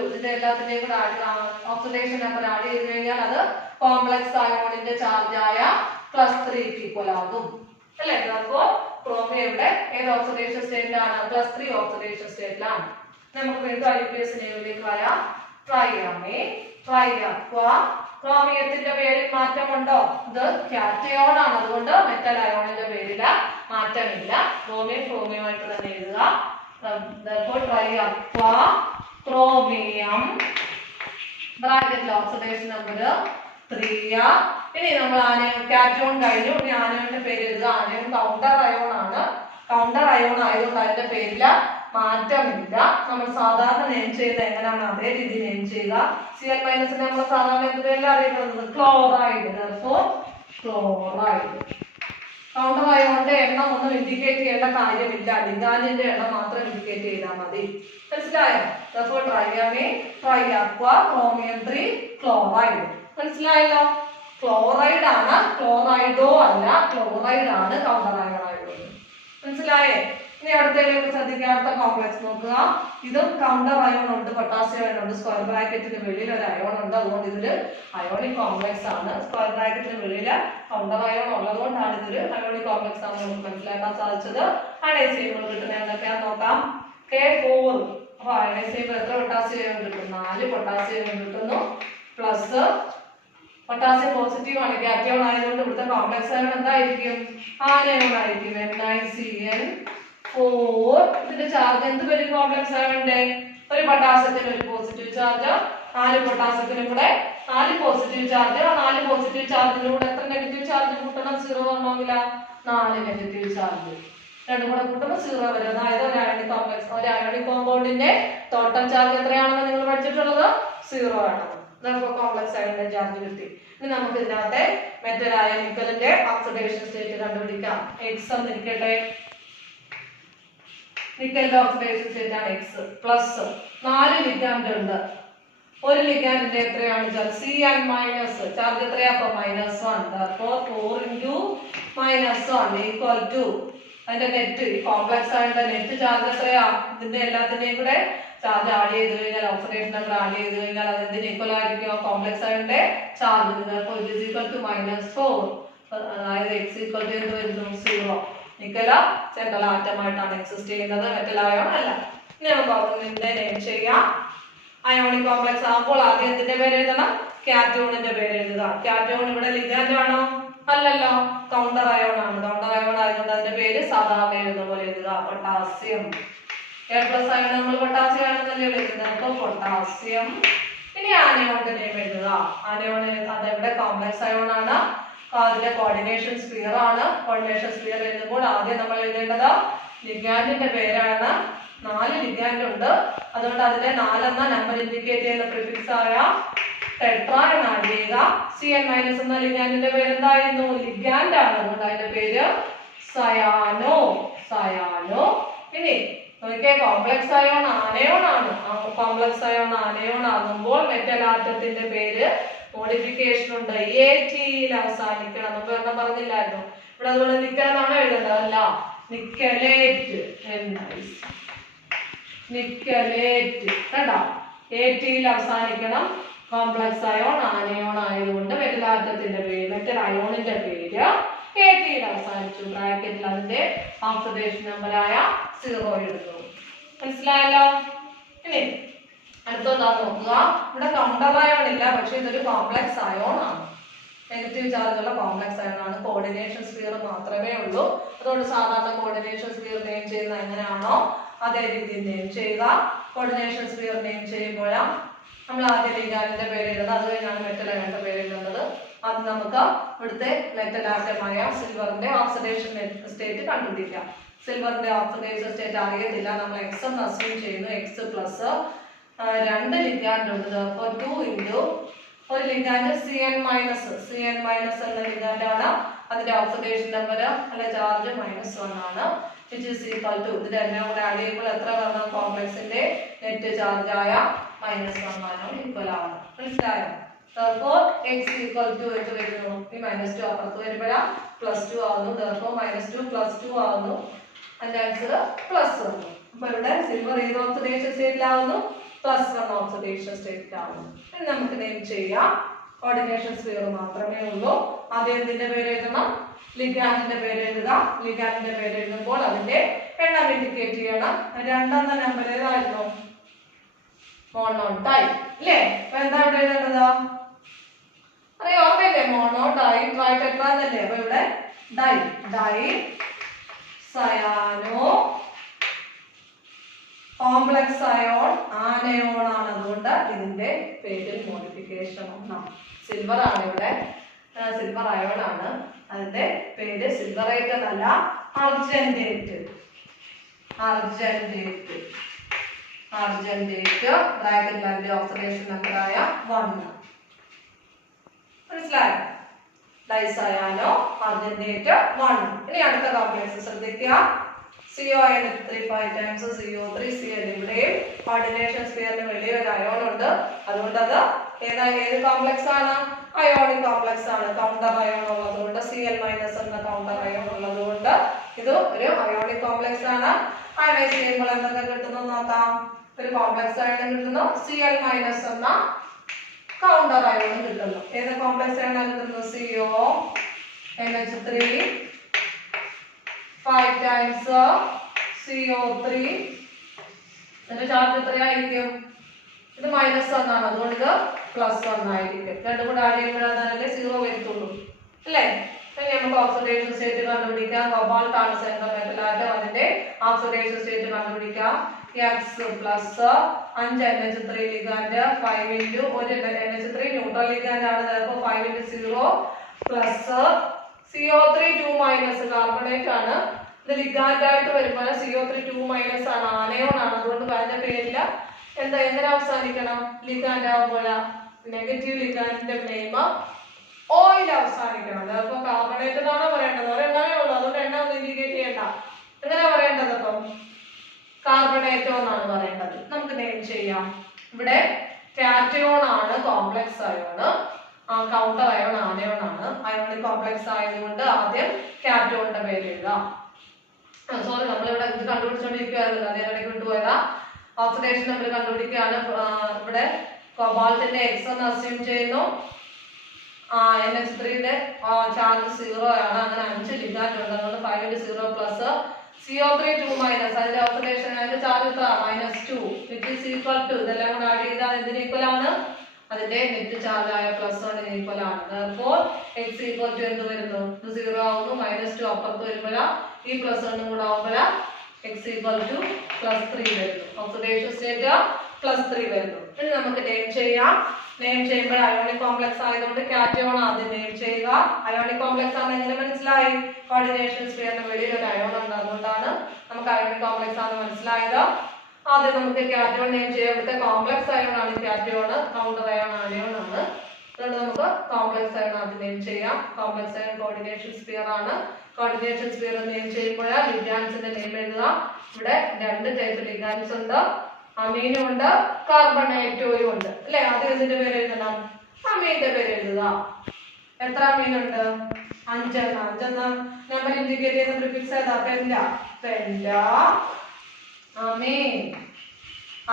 ഇതിന്റെ എല്ലാത്തിന്റെയും കൂടെ ഓക്സിഡേഷൻ നമ്പർ ആഡ് ചെയ്ത് കഴിഞ്ഞാൽ അത് കോംപ്ലക്സ് അയോണിന്റെ ചാർജ് ആയ +3 ഈക്വൽ ആകും അല്ലേ? അപ്പോൾ ക്രോമിയയുടെ ഏത് ഓക്സിഡേഷൻ സ്റ്റേറ്റിലാണ്? +3 ഓക്സിഡേഷൻ സ്റ്റേറ്റിലാണ്. നമുക്ക് വീണ്ടും IUPAC നെയിമിലേക്ക് വരാം. ട്രൈഅമീൻ, ട്രൈഅക്വ. ക്രോമിയത്തിന്റെ പേരിൽ മാറ്റമുണ്ടോ? ഇത് കാറ്റയോൺ ആണ്. അതുകൊണ്ട് മെറ്റൽ അയോണിന്റെ പേരിൽ മാറ്റമില്ല. ക്രോമിയമായിട്ട് തന്നെ എഴുതുക. ട്രൈഅക്വ ക്രോമിയം ബ്രാക്കറ്റിൽ ഓക്സിഡേഷൻ നമ്പർ 3. ഇനി നമ്മൾ കാറ്റയോൺ കഴിഞ്ഞു. ഇനി ആനയോണിന്റെ പേര് എഴുതുക. ആനയോൺ കൗണ്ടർ അയോൺ ആണ്. കൗണ്ടർ അയോൺ ആയതുകൊണ്ട് അതിന്റെ പേരില് മാറ്റമില്ല. നമ്മൾ സാധാരണ നെയിം ചെയ്യുന്നത് എങ്ങനെയാണ് അതേ രീതിയിൽ നെയിം ചെയ്യുക. Cl- നമ്മൾ സാധാരണ എന്തിനെല്ലാം അറിയപ്പെടുന്നത് ക്ലോറൈഡ്. ക്ലോറൈഡ് കൗണ്ടർ അയോണിന്റെ എണ്ണം ഒന്നും ഇൻഡിക്കേറ്റ് ചെയ്യേണ്ട കാര്യമില്ല. ലിഗാൻഡിന്റെ എണ്ണം മാത്രം ഇൻഡിക്കേറ്റ് ചെയ്താൽ മതി. മനസ്സിലായോ? ട്രൈയമീൻ, ട്രൈഅക്വ, ക്രോമിയം 3, ക്ലോറൈഡ്. മനസ്സിലായല്ലോ? ക്ലോറൈഡ് ആണ്, ക്ലോറൈഡോ അല്ല, ക്ലോറൈഡ് ആണ് കൗണ്ടർ അയോൺ ആയിട്ടുള്ളത്. മനസ്സിലായേ? ഇനി അടുത്തതിലേക്ക് ശ്രദ്ധിക്കുക. അടുത്ത കോംപ്ലക്സ് നോക്കുക. ഇതും കൗണ്ടർ അയോൺ ഉണ്ട്, പൊട്ടാസ്യം അയോൺ ഉണ്ട്. സ്ക്വയർ ബ്രാക്കറ്റിന് വെളിയിൽ ഒരു അയോൺ ഉണ്ട്, അതുകൊണ്ട് ഇതൊരു അയോണിക് കോംപ്ലക്സ് ആണ്. സ്ക്വയർ ബ്രാക്കറ്റിന് വെളിയിൽ കൗണ്ടർ അയോൺ ഉള്ളതുകൊണ്ടാണ് ഇതൊരു അയോണിക് കോംപ്ലക്സ് ആണ് നമുക്ക് മനസ്സിലാക്കാൻ സാധിച്ചത്. അയണൈസേബിൾ കിട്ടുന്ന എന്തൊക്കെയാന്ന് നോക്കാം. K4. അപ്പൊ അയണൈസേബിൾ എത്ര പൊട്ടാസ്യം അയോൺ കിട്ടും? 4 പൊട്ടാസ്യം അയോൺ കിട്ടുന്നു. പ്ലസ് പൊട്ടാസ്യം പോസിറ്റീവ് ആണ്, കാറ്റയോൺ ആയതുകൊണ്ട് ഇവിടുത്തെ കോംപ്ലക്സ് അയോൺ എന്തായിരിക്കും? ആനയോൺ ആയിരിക്കും. NiCN4. ഇതിന്റെ ചാർജ് എന്ത് വരും കോംപ്ലക്സ് അയോണിന്റെ? ഒരു പൊട്ടാസ്യത്തിന് ഒരു പോസിറ്റീവ് ചാർജ്, 4 പൊട്ടാസ്യത്തിനും കൂടെ 4 പോസിറ്റീവ് ചാർജ്. 4 പോസിറ്റീവ് ചാർജിന്റെ കൂടെ എത്ര നെഗറ്റീവ് ചാർജ് കൂട്ടണം? 0 വരണമെങ്കില 4 നെഗറ്റീവ് ചാർജ്. രണ്ടും കൂടെ കൂട്ടുമ്പോൾ 0 വരും. അതായത് ഒരു അയോണിക് കോംപ്ലക്സ്, ഒരു അയോണിക് കോമ്പൗണ്ടിന്റെ ടോട്ടൽ ചാർജ് എത്രയാണെന്ന് നിങ്ങൾ പഠിച്ചിട്ടുള്ളത്? 0 ആണ്. കോംപ്ലക്സ് അയോണിന്റെ ചാർജ് കിട്ടി. ഇനി നമുക്ക് ഇതിനകത്തെ മെറ്റലായ നിക്കലിന്റെ ഓക്സിഡേഷൻ സ്റ്റേറ്റ് കണ്ടുപിടിക്കാം. X എന്നിരിക്കട്ടെ. നിക്കലിന്റെ ഓക്സിഡേഷൻ സ്റ്റേറ്റ് ആണ് X. പ്ലസ് 4 ലിഗാൻഡ് ഉണ്ട്. ഒരു ലിഗാൻഡിന്റെ എത്രയാണ് ചാർജ്? Cn മൈനസ് ചാർജ് എത്രയാ? അപ്പൊ -1. അപ്പോൾ 4 into -1 ഈക്വൽ ടു അതിന്റെ നെറ്റ്, ഈ കോംപ്ലക്സ് ആയിട്ട് നെറ്റ് ചാർജ് എത്രയാ? ഇതിന്റെ എല്ലാത്തിന്റെയും കൂടെ ചാർജ് ആഡ് ചെയ്ത് കഴിഞ്ഞാൽ, ഓക്സിഡേഷൻ നമ്പർ ആഡ് ചെയ്ത് കഴിഞ്ഞാൽ അതിന്റെ ഈക്വൽ ആയിരിക്കും കോംപ്ലക്സ് ആയിട്ട് ചാർജ്. അപ്പോൾ ഇറ്റ് ഈസ് ഈക്വൽ ടു -4. അതായത് X ഈക്വൽ ടു എന്ത് വരുന്നു? 0. നിക്കല സെൻട്രൽ ആറ്റമായിട്ടാണ് എക്സിസ്റ്റ് ചെയ്യുന്നത്, മെറ്റൽ അയോൺ അല്ല. ഇനി നമുക്ക് ഇതിന്റെ നെയിം ചെയ്യാം. അയോണിക് കോംപ്ലക്സ് ആകുമ്പോൾ ആദ്യം എന്തിന്റെ പേര് എഴുതണം? കാറ്റയോണിന്റെ പേര് എഴുതുക. കാറ്റയോൺ ഇവിടെ ലിഗാൻഡ് ആണോ? അല്ലല്ലോ, കൗണ്ടർ അയോൺ ആണ്. കൗണ്ടർ അയോൺ ആയതുകൊണ്ട് അതിന്റെ പേര് സാധാരണ എഴുതുന്ന പോലെ എഴുതുക. പൊട്ടാസ്യം. A+ ആയത് നമ്മൾ പൊട്ടാസ്യം ആണെന്നല്ലേ എഴുതുന്നത്. അപ്പൊ പൊട്ടാസ്യം. ഇനി ആനയോണിന്റെ നെയിം എഴുതുക. ആനയോൺ അതെവിടെ? കോംപ്ലക്സ് അയോൺ ആണ്. അതിന്റെ കോർഡിനേഷൻ സ്ഫിയർ ആണ്. കോർഡിനേഷൻ സ്ഫിയർ എഴുതുമ്പോൾ ആദ്യം നമ്മൾ എഴുതേണ്ടത് ലിഗാൻഡിന്റെ പേരാണ്. 4 ലിഗാൻഡ് ഉണ്ട്, അതുകൊണ്ട് അതിന്റെ 4 എന്ന നമ്പർ ഇൻഡിക്കേറ്റ് ചെയ്യുന്ന പ്രിഫിക്സ് ആയ ടെട്രാ എന്ന് ആഡ് ചെയ്യുക. Cn- എന്ന ലിഗാൻഡിന്റെ പേര് എന്തായിരുന്നു? ലിഗാൻഡ് ആണ്, അതുകൊണ്ട് അതിന്റെ പേര് സയാനോ. ഇനി നോക്കിയേ, കോംപ്ലക്സ് അയോൺ ആനയോൺ ആണ്. കോംപ്ലക്സ് അയോൺ ആനയോൺ ആകുമ്പോൾ മെറ്റൽ ആറ്റത്തിന്റെ പേര് മോഡിഫിക്കേഷൻ ഉണ്ട്, AT-യിൽ അവസാനിക്കണം. നമുക്ക് ഒരെണ്ണം പറഞ്ഞില്ലായിരുന്നു ഇവിടെ? അതുപോലെ നിക്കൽ എന്നാണ് എഴുതേണ്ടത്, അല്ല നിക്കലേറ്റ്. നിക്കലേറ്റ് കേട്ടോ, AT-യിൽ അവസാനിക്കണം. കോംപ്ലക്സ് അയോൺ ആനയോൺ ആയതുകൊണ്ട് മെറ്റൽ ആറ്റത്തിന്റെ പേര്, മെറ്റൽ അയോണിന്റെ പേര് AT-യിൽ അവസാനിച്ചു. ബ്രാക്കറ്റിൽ അതിന്റെ ഓക്സിഡേഷൻ നമ്പറായ 0 എഴുതുന്നു. മനസ്സിലായല്ലോ? ഇനി അടുത്തതാ നോക്കുക. ഇവിടെ കൗണ്ടർ അയോൺ ഇല്ല, പക്ഷെ ഇതൊരു കോംപ്ലക്സ് അയോൺ ആണ്. നെഗറ്റീവ് ചാർജ് ഉള്ള കോംപ്ലക്സ് അയോൺ ആണ്. കോർഡിനേഷൻ സ്ഫിയർ മാത്രമേ ഉള്ളൂ. അതുകൊണ്ട് സാധാരണ കോർഡിനേഷൻ സ്ഫിയർ നെയിം ചെയ്യുന്ന എങ്ങനെയാണോ അതേ രീതിയിൽ നെയിം ചെയ്യുക. കോർഡിനേഷൻ സ്ഫിയർ നെയിം ചെയ്യുമ്പോൾ നമ്മൾ ആദ്യം ലിഗാൻഡിന്റെ പേര് എഴുതുന്നത്, അത് കഴിഞ്ഞാണ് മെറ്റൽ അയോണിന്റെ പേര് എഴുതുന്നത്. അത് നമുക്ക് ഇവിടുത്തെ മെറ്റൽ ആറ്റമായ സിൽവറിന്റെ ഓക്സിഡേഷൻ സ്റ്റേറ്റ് കണ്ടുപിടിക്കാം. സിൽവറിന്റെ ഓക്സിഡേഷൻ സ്റ്റേറ്റ് അറിയത്തില്ല, നമ്മൾ X എന്ന് അസ്യൂം ചെയ്യുന്നു. X പ്ലസ് 2 ലിഗാൻഡ് ഉണ്ട്. അപ്പോൾ 2 into ഒരു ലിഗാൻഡ് Cn- എന്ന ലിഗാൻഡ് ആണ്. അതിന്റെ ഓക്സിഡേഷൻ നമ്പർ അല്ല ചാർജ് -1 ആണ്. which is equal to ഇതിന്റെ എല്ലാം കൂടെ ആഡ് ചെയ്യുമ്പോൾ എത്ര വരണം? കോംപ്ലക്സിന്റെ നെറ്റ് ചാർജ് ആയ -1 ആണ് ഈക്വൽ ആണ്. മനസ്സിലായോ? therefore X equal to എന്ത് വരുന്നു? ഈ -2 അപ്പുറത്ത് വരുമ്പോഴാ +2 ആവുന്നു. therefore -2 + 2 ആവുന്നു. അതിന്റെ ആൻസർ +1. അപ്പൊ ഇവിടെ സിൽവർ ഏത് ഓക്സിഡേഷൻ സ്റ്റേറ്റിലാവുന്നു? +1 ഓക്സിഡേഷൻ സ്റ്റേറ്റിലാവുന്നു. ഇനി നമുക്ക് നെയിം ചെയ്യാം. കോർഡിനേഷൻ സ്ഫിയർ മാത്രമേ ഉള്ളൂ. ആദ്യം എന്തിന്റെ പേര് എഴുതണം? ലിഗാൻഡിന്റെ പേര് എഴുതുക. ലിഗാൻഡിന്റെ പേര് എഴുതുമ്പോൾ അതിന്റെ എണ്ണം ഇൻഡിക്കേറ്റ് ചെയ്യണം. 2 എന്ന നമ്പർ ഏതായിരുന്നു? മോണോ ഡൈ അല്ലേ? അപ്പൊ എന്താ ഇവിടെ എഴുതേണ്ടത്? അറിയോ? ഓർമ്മയില്ലേ? മോണോ ഡൈ ട്രൈ ടെട്രാ എന്നല്ലേ? അപ്പൊ ഇവിടെ di cyano complex ion anion ആണ്. അതുകൊണ്ട് ഇതിന്റെ പേരിൽ മോഡിഫിക്കേഷൻ ഒന്നാം. സിൽവർ ആണ് ഇവിടെ, സിൽവർ അയോൺ ആണ്. അതിന്റെ പേര് സിൽവറേറ്റ് എന്നല്ല, അർജന്റേറ്റ്. അർജന്റേറ്റ് ബ്രാക്കറ്റിലെ ഓക്സിഡേഷൻ നമ്പറായ 1. മനസ്സിലായോ? ഡൈസയാനോ അർജന്റേറ്റ് 1. ഇനി അടുത്ത കോംപ്ലക്സ് ശ്രദ്ധിക്കുക. CON3 5 times CO3Cl. ഇവിടെയും കോർഡിനേഷൻ സ്ഫിയറിന് വലിയൊരു അയോൺ ഉണ്ട്. അതുകൊണ്ട് അത് ഏത് കോംപ്ലക്സ് ആണ്? അയോണിക് കോംപ്ലക്സ് ആണ്. കൗണ്ടർ അയോൺ ഉള്ളതുകൊണ്ട് Cl- എന്ന കൗണ്ടർ അയോൺ ഉള്ളതുകൊണ്ട് ഇത് ഒരു അയോണിക് കോംപ്ലക്സ് ആണ്. അയണൈസ് ചെയ്യുമ്പോൾ എന്തൊക്കെ കിട്ടുന്നു നോക്കാം. ഒരു കോംപ്ലക്സ് അയോൺ കിട്ടുന്നു. Cl- എന്ന കൗണ്ടർ അയോൺ കിട്ടുന്നു. ഏത് കോംപ്ലക്സ് അയോൺ കിട്ടുന്നു? CONH3 5 times CO3. ഇതിന്റെ ചാർജ് എത്രയായിരിക്കും? ഇത് -1 ആണ്. അതുകൊണ്ട് ഇത് +1 ആയിരിക്കും. രണ്ടും കൂടെ ആഡ് ചെയ്യുമ്പോഴാണല്ലേ 0 വരത്തുള്ളൂ അല്ലേ? ഇനി നമുക്ക് ഓക്സിഡേഷൻ സ്റ്റേറ്റ് കണ്ടുപിടിക്കാം. കോബാൾട്ട് ആണ് സെൻട്രൽ മെറ്റൽ ആറ്റം. അതിന്റെ ഓക്സിഡേഷൻ സ്റ്റേറ്റ് കണ്ടുപിടിക്കാം. X + 5 NH3 ലിഗാൻഡ് 5 × ഒരു NH3 ന്യൂട്രൽ ലിഗാൻഡ് ആണ്. അപ്പോൾ 5 × 0 + CO3 2- കാർബണേറ്റ് ആണ്. ഇത് ലിഗാൻഡ് ആയിട്ട് വരുമ്പോൾ CO3 2- ആണ്, ആനയോൺ ആണ്. അതുകൊണ്ട് അതിന്റെ പേരിൽ എങ്ങനെ അവസാനിക്കണം? ലിഗാൻഡ് ആവുമ്പോൾ നെഗറ്റീവ് ലിഗാൻഡിന്റെ നെയിം ഓയിൽ അവസാനിക്കണം. അപ്പൊ കാർബണേറ്റ് എന്നാണോ പറയേണ്ടത്? ഒരെണ്ണമേ ഉള്ളൂ. അതുകൊണ്ട് എണ്ണ ഒന്നും ഇൻഡിക്കേറ്റ് ചെയ്യണ്ട. എങ്ങനെയാ പറയേണ്ടത്? അപ്പം കാർബണേറ്റോ എന്നാണ് പറയേണ്ടത്. നമുക്ക് നെയിം ചെയ്യാം. ഇവിടെ കാറ്റയോൺ ആണ് complex ion, counter ion anion ആണ്. അയോണിക് കോംപ്ലക്സ് ആയതുകൊണ്ട് ആദ്യം കാറ്റയോണിന്റെ പേര് എഴുതാം. സോറി, നമ്മളിവിടെ ഇത് കണ്ടുപിടിച്ചോണ്ടിരിക്കുകയായിരുന്നു. അതിനിടയ്ക്ക് വിട്ടുപോയതാ. Oxidation number കണ്ടുപിടിക്കുകയാണ്. ഇവിടെ കോബാൾട്ടിന്റെ X എന്ന് അസ്യൂം ചെയ്യുന്നു. NH3യുടെ ചാർജ് 0 ആണ്. അങ്ങനെ 5 ലിഗാൻഡ് ഉണ്ട്. അതുകൊണ്ട് 5 × 0 + CO3 2- അതിന്റെ ഓക്സിഡേഷൻ അതിന്റെ ചാർജ് എത്ര? -2 which is equal to ഇതെല്ലാം കൂടെ ആഡ് ചെയ്താൽ എന്തിന് ഈക്വൽ ആണ്? അതിന്റെ നെറ്റ് ചാർജ് ആയ +1 ഈക്വൽ ആണ്. അപ്പോൾ X = എന്ത് വരുന്നു? ഇത് 0 ആവുന്നു. -2 അപ്പുറത്ത് വരുമ്പോഴാ ഈ +1 കൂടെ ആവുമ്പോഴാ X = +3 വരുന്നു. ഓക്സിഡേഷൻ സ്റ്റേറ്റ് +3 വരുന്നു. ഇനി നമുക്ക് നെയിം ചെയ്യാം. നെയിം ചെയ്യുമ്പോൾ അയോണിക് കോംപ്ലക്സ് ആയതുകൊണ്ട് കാറ്റയോൺ ആദ്യം നെയിം ചെയ്യുക. അയോണിക് കോംപ്ലക്സ് ആണ് എങ്ങനെ മനസ്സിലായി? കോർഡിനേഷൻ സ്ഫിയറിന് വെളിയിൽ ഒരു അയോൺ ഉണ്ട്. അതുകൊണ്ടാണ് നമുക്ക് അയോണിക് കോംപ്ലക്സ് ആണെന്ന് മനസ്സിലായത്. ആദ്യം നമുക്ക് കാറ്റയോൺ നെയിം ചെയ്യാം. ഇവിടുത്തെ കോംപ്ലക്സ് അയോൺ ആണ് കാറ്റയോൺ, കൗണ്ടർ അയോൺ ആനയോൺ ആണ്. അതുകൊണ്ട് നമുക്ക് കോംപ്ലക്സ് അയോൺ ആദ്യം നെയിം ചെയ്യാം. കോംപ്ലക്സ് അയോൺ കോർഡിനേഷൻ സ്ഫിയർ ആണ്. കോർഡിനേഷൻ സ്ഫിയർ നെയിം ചെയ്യുമ്പോൾ ലിഗാൻഡ്സിന്റെ നെയിം എഴുതുക. ഇവിടെ 2 ടൈപ്പ് ലിഗാൻഡ്സ് ഉണ്ട്. അമീനും ഉണ്ട്, കാർബണേറ്റോയും ഉണ്ട് അല്ലെ? ആദ്യം ഇതിന്റെ പേര് എഴുതണം. അമീന്റെ പേര് എഴുതുക. എത്ര അമീനുണ്ട്? 5. 5 നമ്പർ ഇൻഡിക്കേറ്റ് ചെയ്യുന്ന പ്രിഫിക്സ് ഏതാ? അമീൻ.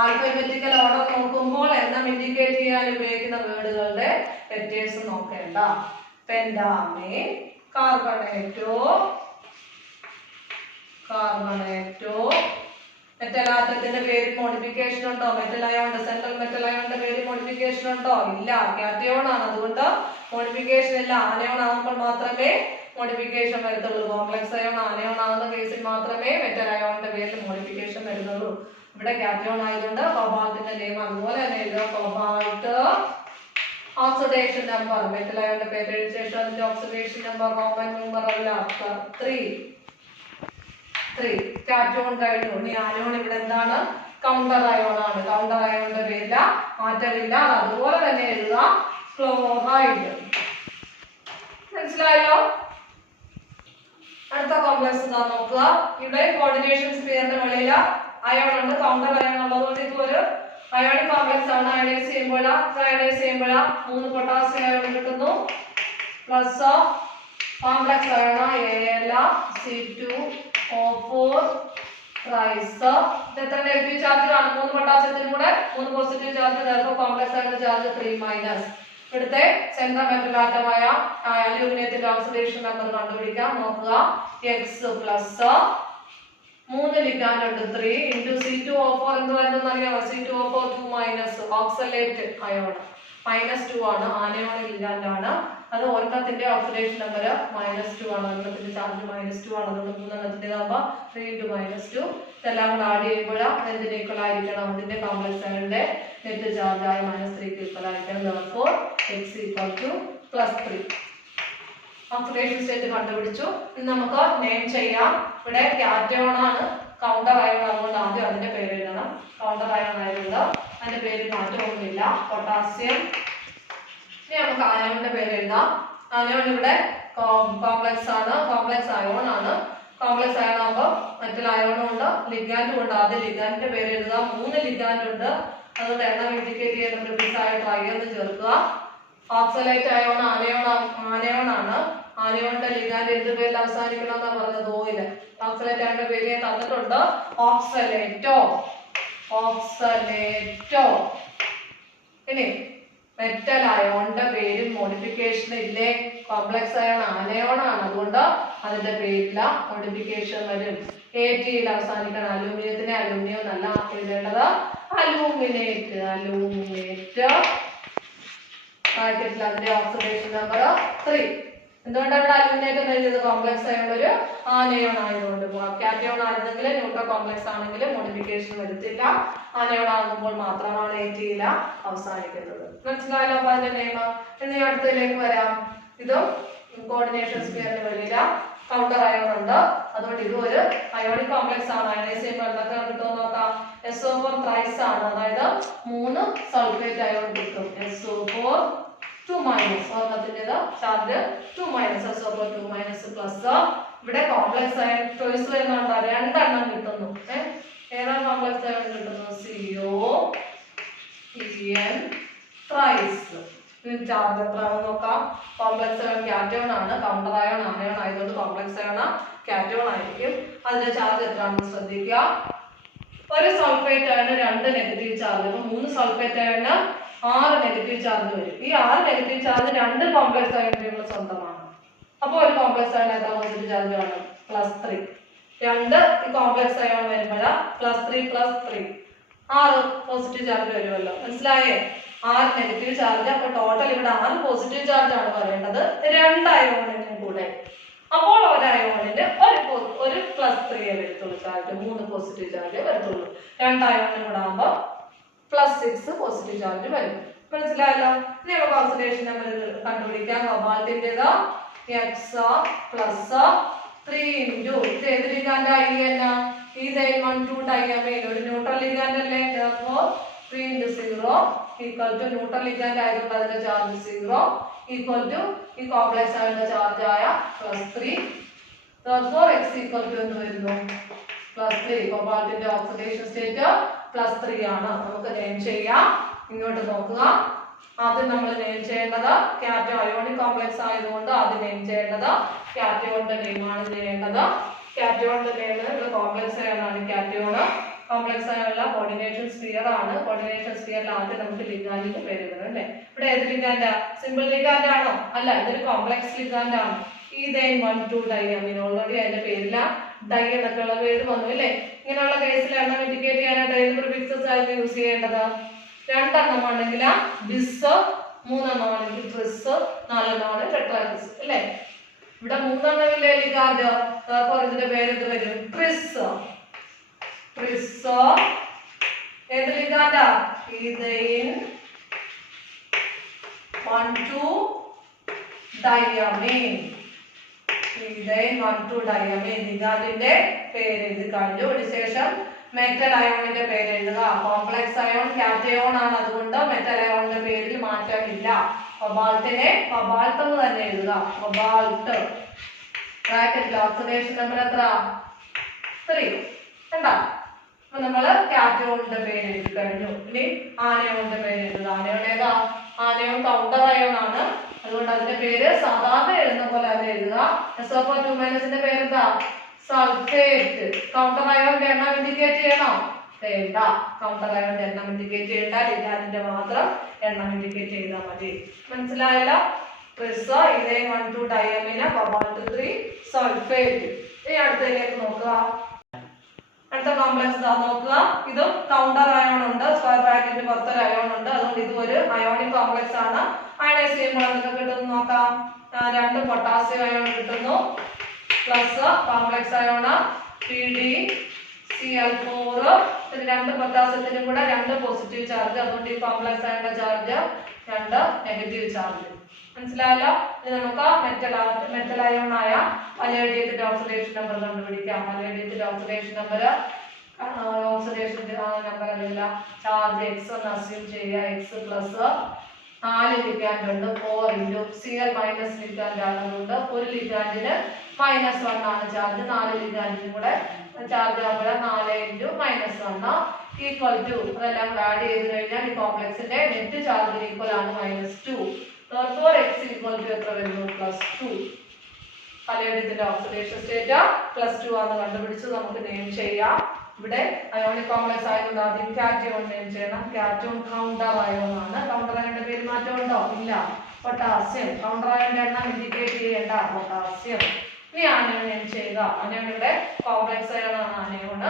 ആൽഫബറ്റിക്കൽ ഓർഡർ നോക്കുമ്പോൾ എണ്ണം ഇൻഡിക്കേറ്റ് ചെയ്യാൻ ഉപയോഗിക്കുന്ന വേർഡുകളുടെ ലെറ്റേഴ്സ് നോക്കേണ്ട. പെൻഡാമീൻ, കാർബണേറ്റോ. മെറ്റൽ ആറ്റത്തിന്റെ പേരിൽ മോഡിഫിക്കേഷൻ ഉണ്ടോ? മെറ്റൽ അയോണിന്റെ സെൻട്രൽ മെറ്റൽ അയോണിന്റെ പേരിൽ മോഡിഫിക്കേഷൻ ഉണ്ടോ? ഇല്ല, കാറ്റയോൺ ആണ്. അതുകൊണ്ട് മോഡിഫിക്കേഷൻ ഇല്ല. ആനയോൺ ആകുമ്പോൾ മാത്രമേ മോഡിഫിക്കേഷൻ വരത്തുള്ളൂ. കോംപ്ലക്സ് അയോൺ ആനയോൺ ആകുന്ന കേസിൽ മാത്രമേ മെറ്റൽ അയോണിന്റെ പേരിൽ മോഡിഫിക്കേഷൻ വരുന്നുള്ളൂ. ഇവിടെ കാറ്റയോൺ ആയതുകൊണ്ട് കോബാൾട്ടിന്റെ നെയിം അതുപോലെ തന്നെ എഴുതുക. കോബാൾട്ട് ഓക്സിഡേഷൻ നമ്പർ മെറ്റൽ അയോണിന്റെ പേര് എഴുതിയ ശേഷം അതിന്റെ ഓക്സിഡേഷൻ നമ്പർ റോമൻ നമ്പർ അല്ല 3. കാറ്റയോൺ കഴിഞ്ഞു. ഇനി ആനയോൺ ഇവിടെ എന്താണ്? കൗണ്ടർ അയോൺ ആണ്. കൗണ്ടർ അയോണിന്റെ പേരില്ല, മാറ്റമില്ല. അതുപോലെ തന്നെ എഴുതുക. ക്ലോറൈഡ്. മനസ്സിലായല്ലോ? അടുത്ത കോംപ്ലക്സ് നോക്കുക. ഇവിടെ കോർഡിനേഷൻ സ്ഫിയറിന്റെ വെളിയിൽ അയോൺ ഉണ്ട്, കൗണ്ടർ അയോൺ ഉള്ളതുകൊണ്ട് ഇതൊരു അയോണിക് കോംപ്ലക്സ് ആണ്. അയണൈസ് ചെയ്യുമ്പോൾ 3 പൊട്ടാസ്യം അയോൺ കിട്ടുന്നു. പ്ലസ് കോംപ്ലക്സ് അയോൺ Al(C2O4) ഇത് എത്ര നെഗറ്റീവ് ചാർജ് ആണ്? 3 പൊട്ടാസ്യത്തിന് കൂടെ 3 പോസിറ്റീവ് ചാർജ്. കോംപ്ലക്സ് അയോണിന്റെ ചാർജ് 3-. ഇവിടുത്തെ സെൻട്രൽ മെറ്റൽ ആറ്റമായ അലൂമിനിയത്തിന്റെ ഓക്സിഡേഷൻ നമ്പർ കണ്ടുപിടിക്കാം. നോക്കുക. X + 3 ലിഗാൻഡ് ഉണ്ട്. 3 × C2O4 എന്ത് വരുന്നെന്ന് അറിയാമോ? C2O4 2- oxalate ion. -2 ആണ്. ആനയോൺ ലിഗാൻഡ് ആണ്. അത് ഒരെണ്ണത്തിന്റെ ഓക്സിഡേഷൻ നമ്പർ -2 ആണ്. ഒരെണ്ണത്തിന്റെ ചാർജ് -2 ആണ്. അതുകൊണ്ട് 3 എണ്ണത്തിൻ്റെതാകുമ്പോൾ 3 × -2 ഇതെല്ലാം കൂടെ ആഡ് ചെയ്യുമ്പോൾ എന്തിന് ഈക്വൽ ആയിരിക്കണം? അതിന്റെ കോംപ്ലക്സ് അയോണിന്റെ നെറ്റ് ചാർജ് ആയ -3 ഈക്വൽ ആയിരിക്കണം. Therefore X = +3. ഓക്സിഡേഷൻ സ്റ്റേറ്റ് കണ്ടുപിടിച്ചു. ഇനി നമുക്ക് നെയിം ചെയ്യാം. ഇവിടെ കാറ്റയോൺ ആണ്. കൗണ്ടർ അയോൺ, അതുകൊണ്ട് ആദ്യം അതിന്റെ പേര് എഴുതണം. കൗണ്ടർ അയോൺ ആയതുകൊണ്ട് അതിന്റെ പേര് മാറ്റമൊന്നുമില്ല, പൊട്ടാസ്യം. ഇനി നമുക്ക് അയോണിന്റെ പേര് എഴുതാം. അയോൺ ഇവിടെ കോംപ്ലക്സ് ആണ്, കോംപ്ലക്സ് അയോൺ ആണ്. കോംപ്ലക്സ് അയോൺ ആകുമ്പോൾ മെറ്റൽ അയോണും ഉണ്ട്, ലിഗാൻഡും ഉണ്ട്. ആദ്യം ലിഗാൻഡിന്റെ പേര് എഴുതുക. 3 ലിഗാൻഡ് ഉണ്ട്, അതുകൊണ്ട് എണ്ണം ഇൻഡിക്കേറ്റ് ചെയ്യുന്ന പ്രിഫിക്സ് ആയ ട്രൈ എന്ന് ചേർക്കുക. ഓക്സലേറ്റ് അയോൺ ആനയോൺ ആണ്. ആനയോണിന്റെ ലിഗാൻഡ് എന്ത് പേരിൽ അവസാനിക്കണമെന്നാ പറഞ്ഞത്? ഓയില്. ഓക്സലേറ്റ് അയോണിന്റെ പേര് ഞാൻ തന്നിട്ടുണ്ട്, ഓക്സലേറ്റോ. ഓക്സലേറ്റോ. ഇനി മെറ്റൽ അയോണിന്റെ പേര് മോഡിഫിക്കേഷൻ ഇല്ലേ? കോംപ്ലക്സ് അയോൺ ആനയോൺ ആണ്, അതുകൊണ്ട് അതിന്റെ പേരില മോഡിഫിക്കേഷൻ വരും. ATയിൽ അവസാനിക്കണം. അലൂമിനിയത്തിനെ അലൂമിനിയം എന്നല്ല എഴുതേണ്ടത്, അലൂമിനേറ്റ്. അലൂമിനേറ്റ്. ബ്രാക്കറ്റിൽ അതിന്റെ ഓക്സിഡേഷൻ നമ്പർ 3. എന്തുകൊണ്ടാണ് ഇവിടെ അലൂമിനേറ്റ് എന്ന് എഴുതിയത്? കോംപ്ലക്സ് അയോൺ ഒരു ആനയോൺ ആയതുകൊണ്ട്. കാറ്റയോൺ ആയിരുന്നെങ്കിൽ ന്യൂട്രൽ കോംപ്ലക്സ് ആണെങ്കിൽ മോഡിഫിക്കേഷൻ വരുത്തില്ല, ആനയോൺ ആകുമ്പോൾ മാത്രമാണ് ATയിൽ അവസാനിക്കുന്നത്. മനസ്സിലായല്ലോ അപ്പൊ അതിന്റെ നിയമം. ഇനി അടുത്തതിലേക്ക് വരാം. ഇതും കോർഡിനേഷൻ സ്ഫിയറിന് വെളിയില കൗണ്ടർ അയോൺ ഉണ്ട്, അതുകൊണ്ട് ഇത് ഒരു അയോണിക് കോംപ്ലക്സ് ആണ്. അയണൈസ് ചെയ്യുമ്പോൾ എന്തൊക്കെ കിട്ടുമെന്ന് നോക്കാം. SO4 ത്രൈസ് ആണ്, അതായത് 3 സൾഫേറ്റ് അയോൺ കിട്ടും. SO4 2- ഒരെണ്ണത്തിൻ്റെത് ചാർജ് 2-, SO4 2- പ്ലസ്. ഇവിടെ കോംപ്ലക്സ് അയോൺ ചോയ്സ് വരുന്നുണ്ട്, 2 എണ്ണം കിട്ടുന്നു. ഏതാണ് കോംപ്ലക്സ് അയോൺ കിട്ടുന്നു? CO EN thrice. ചാർജ് എത്രയാണെന്ന് നോക്കാം. കോംപ്ലക്സ് അയോൺ കാറ്റയോൺ ആണ്, കൗണ്ടർ അയോൺ ആനയോൺ ആയതുകൊണ്ട് കോംപ്ലക്സ് അയോൺ കാറ്റയോൺ ആയിരിക്കും. അതിന്റെ ചാർജ് എത്രയാണെന്ന് ശ്രദ്ധിക്കുക. ഒരു സൾഫേറ്റ് അയോണ് 2 നെഗറ്റീവ് ചാർജ്. അപ്പൊ 3 സൾഫേറ്റ് അയോണ് 6 നെഗറ്റീവ് ചാർജ് വരും. ഈ 6 നെഗറ്റീവ് ചാർജ് 2 കോംപ്ലക്സ് അയോണുകൾ സ്വന്തമാണ്. അപ്പോൾ ഒരു കോംപ്ലക്സ് അയോൺ എത്ര പോസിറ്റീവ് ചാർജ് ആണ്? +3. 2 ഈ കോംപ്ലക്സ് അയോൺ വരുമ്പോൾ +3 +3 6 പോസിറ്റീവ് ചാർജ് വരുമല്ലോ. മനസ്സിലായേ? 6 നെഗറ്റീവ് ചാർജ്. അപ്പൊ ടോട്ടൽ ഇവിടെ 6 പോസിറ്റീവ് ചാർജ് ആണ് പറയേണ്ടത്, 2 അയോണിനും കൂടെ. അപ്പോൾ ഒരു അയോണിന് ഒരു +3 വരത്തുള്ളൂ ചാർജ്, 3 പോസിറ്റീവ് ചാർജ് വരത്തുള്ളൂ. 2 അയോണിനും കൂടെ ആകുമ്പോൾ +6 പോസിറ്റീവ് ചാർജ് വരും. മനസ്സിലായല്ലോ? ഇനി നമുക്ക് ഓക്സിഡേഷൻ നമ്പർ കണ്ടുപിടിക്കാം. കൊബാൾട്ടിൻ്റെത് X+3 ഇത് ഏത് ലിഗാൻഡ്? ഈഥൈൻ 1,2 ഡയമൈൻ ഒരു ന്യൂട്രൽ ലിഗാൻഡ് അല്ലേ? therefore 3 × 0 equal to neutral ligand ആയതുകൊണ്ട് അതിന്റെ ചാർജ് 0 equal to ഈ കോംപ്ലക്സ് അയോണിന്റെ ചാർജ് ആയ +3. therefore X equal to എന്ന് വരുന്നു +3. കൊബാൾട്ടിന്റെ ഓക്സിഡേഷൻ സ്റ്റേറ്റ് +3 ആണ്. നമുക്ക് നെയിം ചെയ്യാം. ഇങ്ങോട്ട് നോക്കുക. ആദ്യം നമ്മൾ നെയിം ചെയ്യേണ്ടത് കാറ്റോ അയോണിക് കോംപ്ലക്സ് ആയതുകൊണ്ട് ആദ്യം നെയിം ചെയ്യേണ്ടത് കാറ്റയോണിന്റെ നെയിമാണ് ചെയ്യേണ്ടത്. കാറ്റയോണിന്റെ നെയിം ഇവിടെ കോംപ്ലക്സ് അയോണാണ് കാറ്റയോൺ. കോംപ്ലക്സ് അയോണുള്ള കോർഡിനേഷൻ സ്ഫിയർ ആണ്. കോർഡിനേഷൻ സ്ഫിയറിൽ ആദ്യം നമുക്ക് ലിഗാൻഡിന്റെ പേര് എഴുതണം അല്ലേ? ഇവിടെ ഏത് ലിഗാൻഡാ? സിമ്പിൾ ലിഗാൻഡ് ആണോ? അല്ല, ഇതൊരു കോംപ്ലക്സ് ലിഗാൻഡ് ആണ്. ഈഥൈൻ 1,2 ഡയമൈൻ. ഓൾറെഡി അതിന്റെ പേരില ഡൈ എന്നൊക്കെ ഉള്ള പേര് വന്നു അല്ലേ? ഇങ്ങനെയുള്ള കേസിൽ എണ്ണം ഇൻഡിക്കേറ്റ് ചെയ്യാനായിട്ട് ഏത് പ്രിഫിക്സസ് ആയിരുന്നു യൂസ് ചെയ്യേണ്ടത്? 2 എണ്ണം ആണെങ്കിൽ ബിസ്, 3 എണ്ണം ആണെങ്കിൽ ട്രിസ്, 4 എണ്ണമാണ് ടെട്രാറ്റിസ് അല്ലേ? ഇവിടെ 3 എണ്ണമില്ലേ ലിഗാൻഡ്, അപ്പോൾ ഇതിന്റെ പേര് എന്ത് വരും? ട്രിസ്. ട്രിസ് ഏത് ലിഗാൻഡാ? ഈഥൈൻ 1,2 ഡയമൈൻ. ഈഥൈൻ 1,2 ഡയമൈൻ ലിഗാൻഡിന്റെ പേര് എഴുതി കഴിഞ്ഞു. അതിനുശേഷം മെറ്റൽ അയോണിന്റെ പേര് എഴുതുക. കോംപ്ലക്സ് അയോൺ കാറ്റയോൺ ആണ്, അതുകൊണ്ട് മെറ്റൽ അയോണിന്റെ പേരിൽ മാറ്റമില്ല. കൊബാൾട്ടിനെ കൊബാൾട്ട് എന്ന് തന്നെ എഴുതുക. കൊബാൾട്ട്. ബ്രാക്കറ്റിൽ ഓക്സിഡേഷൻ നമ്പർ എത്ര? 3. കണ്ടോ? അപ്പൊ നമ്മള് കാറ്റയോണിന്റെ പേര് എഴുതി കഴിഞ്ഞു. ഇനി ആനയോണിന്റെ പേര് എഴുതുക. ആനയോൺ ഏതാ? ആനയോൺ കൗണ്ടർ അയോൺ ആണ്, അതുകൊണ്ട് അതിന്റെ പേര് സാധാരണ എഴുതുന്ന പോലെ തന്നെ എഴുതുക. SO4 2- പേരെന്താ? സൾഫേറ്റ്. കൗണ്ടർ അയോണിന്റെ എണ്ണം ഇൻഡിക്കേറ്റ് ചെയ്യണോ? വേണ്ട. കൗണ്ടർ അയോണിന്റെ എണ്ണം ഇൻഡിക്കേറ്റ് ചെയ്യേണ്ട, ലിഗാൻഡിന്റെ മാത്രം എണ്ണം ഇൻഡിക്കേറ്റ് ചെയ്താൽ മതി. മനസ്സിലായല്ലോ? Tris, ethane 1,2 diamine, cobalt 3 sulphate. ഇനി അടുത്തതിലേക്ക് നോക്കുക. അടുത്ത കോംപ്ലക്സ് നോക്കുക. ഇതും കൗണ്ടർ അയോൺ ഉണ്ട്, സ്ക്വയർ ബ്രാക്കറ്റിന് പുറത്തൊരു അയോൺ ഉണ്ട്, അതുകൊണ്ട് ഇത് ഒരു അയോണിക് കോംപ്ലക്സ് ആണ്. അയണൈസ് ചെയ്യുമ്പോൾ എന്തൊക്കെ കിട്ടുന്നു നോക്കാം. 2 പൊട്ടാസ്യം അയോൺ കിട്ടുന്നു, പ്ലസ് കോംപ്ലക്സ് അയോൺ PdCl4 പിന്നെ 2 പൊട്ടാസ്യത്തിനും കൂടെ 2 പോസിറ്റീവ് ചാർജ്, അതുകൊണ്ട് ഈ കോംപ്ലക്സ് അയണിന്റെ ചാർജ് 2 നെഗറ്റീവ് ചാർജ്. മനസ്സിലായല്ലോ? ഇനി നമുക്ക് മെറ്റൽ അയോൺ ആയ പലേഡിയത്തിന്റെ ഓക്സിഡേഷൻ നമ്പർ കണ്ടുപിടിക്കാം. പലേഡിയത്തിന്റെ ഓക്സിഡേഷൻ നമ്പർ അല്ല ചാർജ് എക്സ് എന്ന് അസ്യൂം ചെയ്യുക. എക്സ് പ്ലസ് 4 ലിഗാൻഡ് ഉണ്ട്, 4 ഇൻറ്റു Cl മൈനസ് ലിഗാൻഡ് ആയതുകൊണ്ട് ഒരു ലിഗാൻഡിന് -1 ആണ് ചാർജ്. 4 ലിഗാൻഡിനും കൂടെ ചാർജ് ആകുമ്പോൾ 4 ഇൻറ്റു -1 ഈക്വൽ ടു അതെല്ലാം കൂടെ ആഡ് ചെയ്ത് കഴിഞ്ഞാൽ ഈ കോംപ്ലക്സിന്റെ നെറ്റ് ചാർജിന് ഈക്വൽ ആണ് -2. therefore x ഈക്വൽ ടു എത്ര വരുന്നു? +2. പലേഡിയത്തിന്റെ ഓക്സിഡേഷൻ സ്റ്റേറ്റ് +2 ആണെന്ന് കണ്ടുപിടിച്ച് നമുക്ക് നെയിം ചെയ്യാം. ഇവിടെ അയോണിക് കോംപ്ലക്സ് ആയതുകൊണ്ട് ആദ്യം കാറ്റയോൺ നെയിം ചെയ്യണം. കാറ്റയോൺ കൗണ്ടർ അയോൺ ആണ്. കൗണ്ടർ അയോണിന്റെ പേര് മാറ്റം ഉണ്ടോ? ഇല്ല. പൊട്ടാസ്യം. കൗണ്ടർ അയോണിന്റെ എണ്ണം ഇൻഡിക്കേറ്റ് ചെയ്യേണ്ട പൊട്ടാസ്യം. ഇനി ആനയോൺ നെയിം ചെയ്യുക. ആനയോണിന്റെ കോംപ്ലക്സ് അയോൺ ആണ് ആനയോൺ.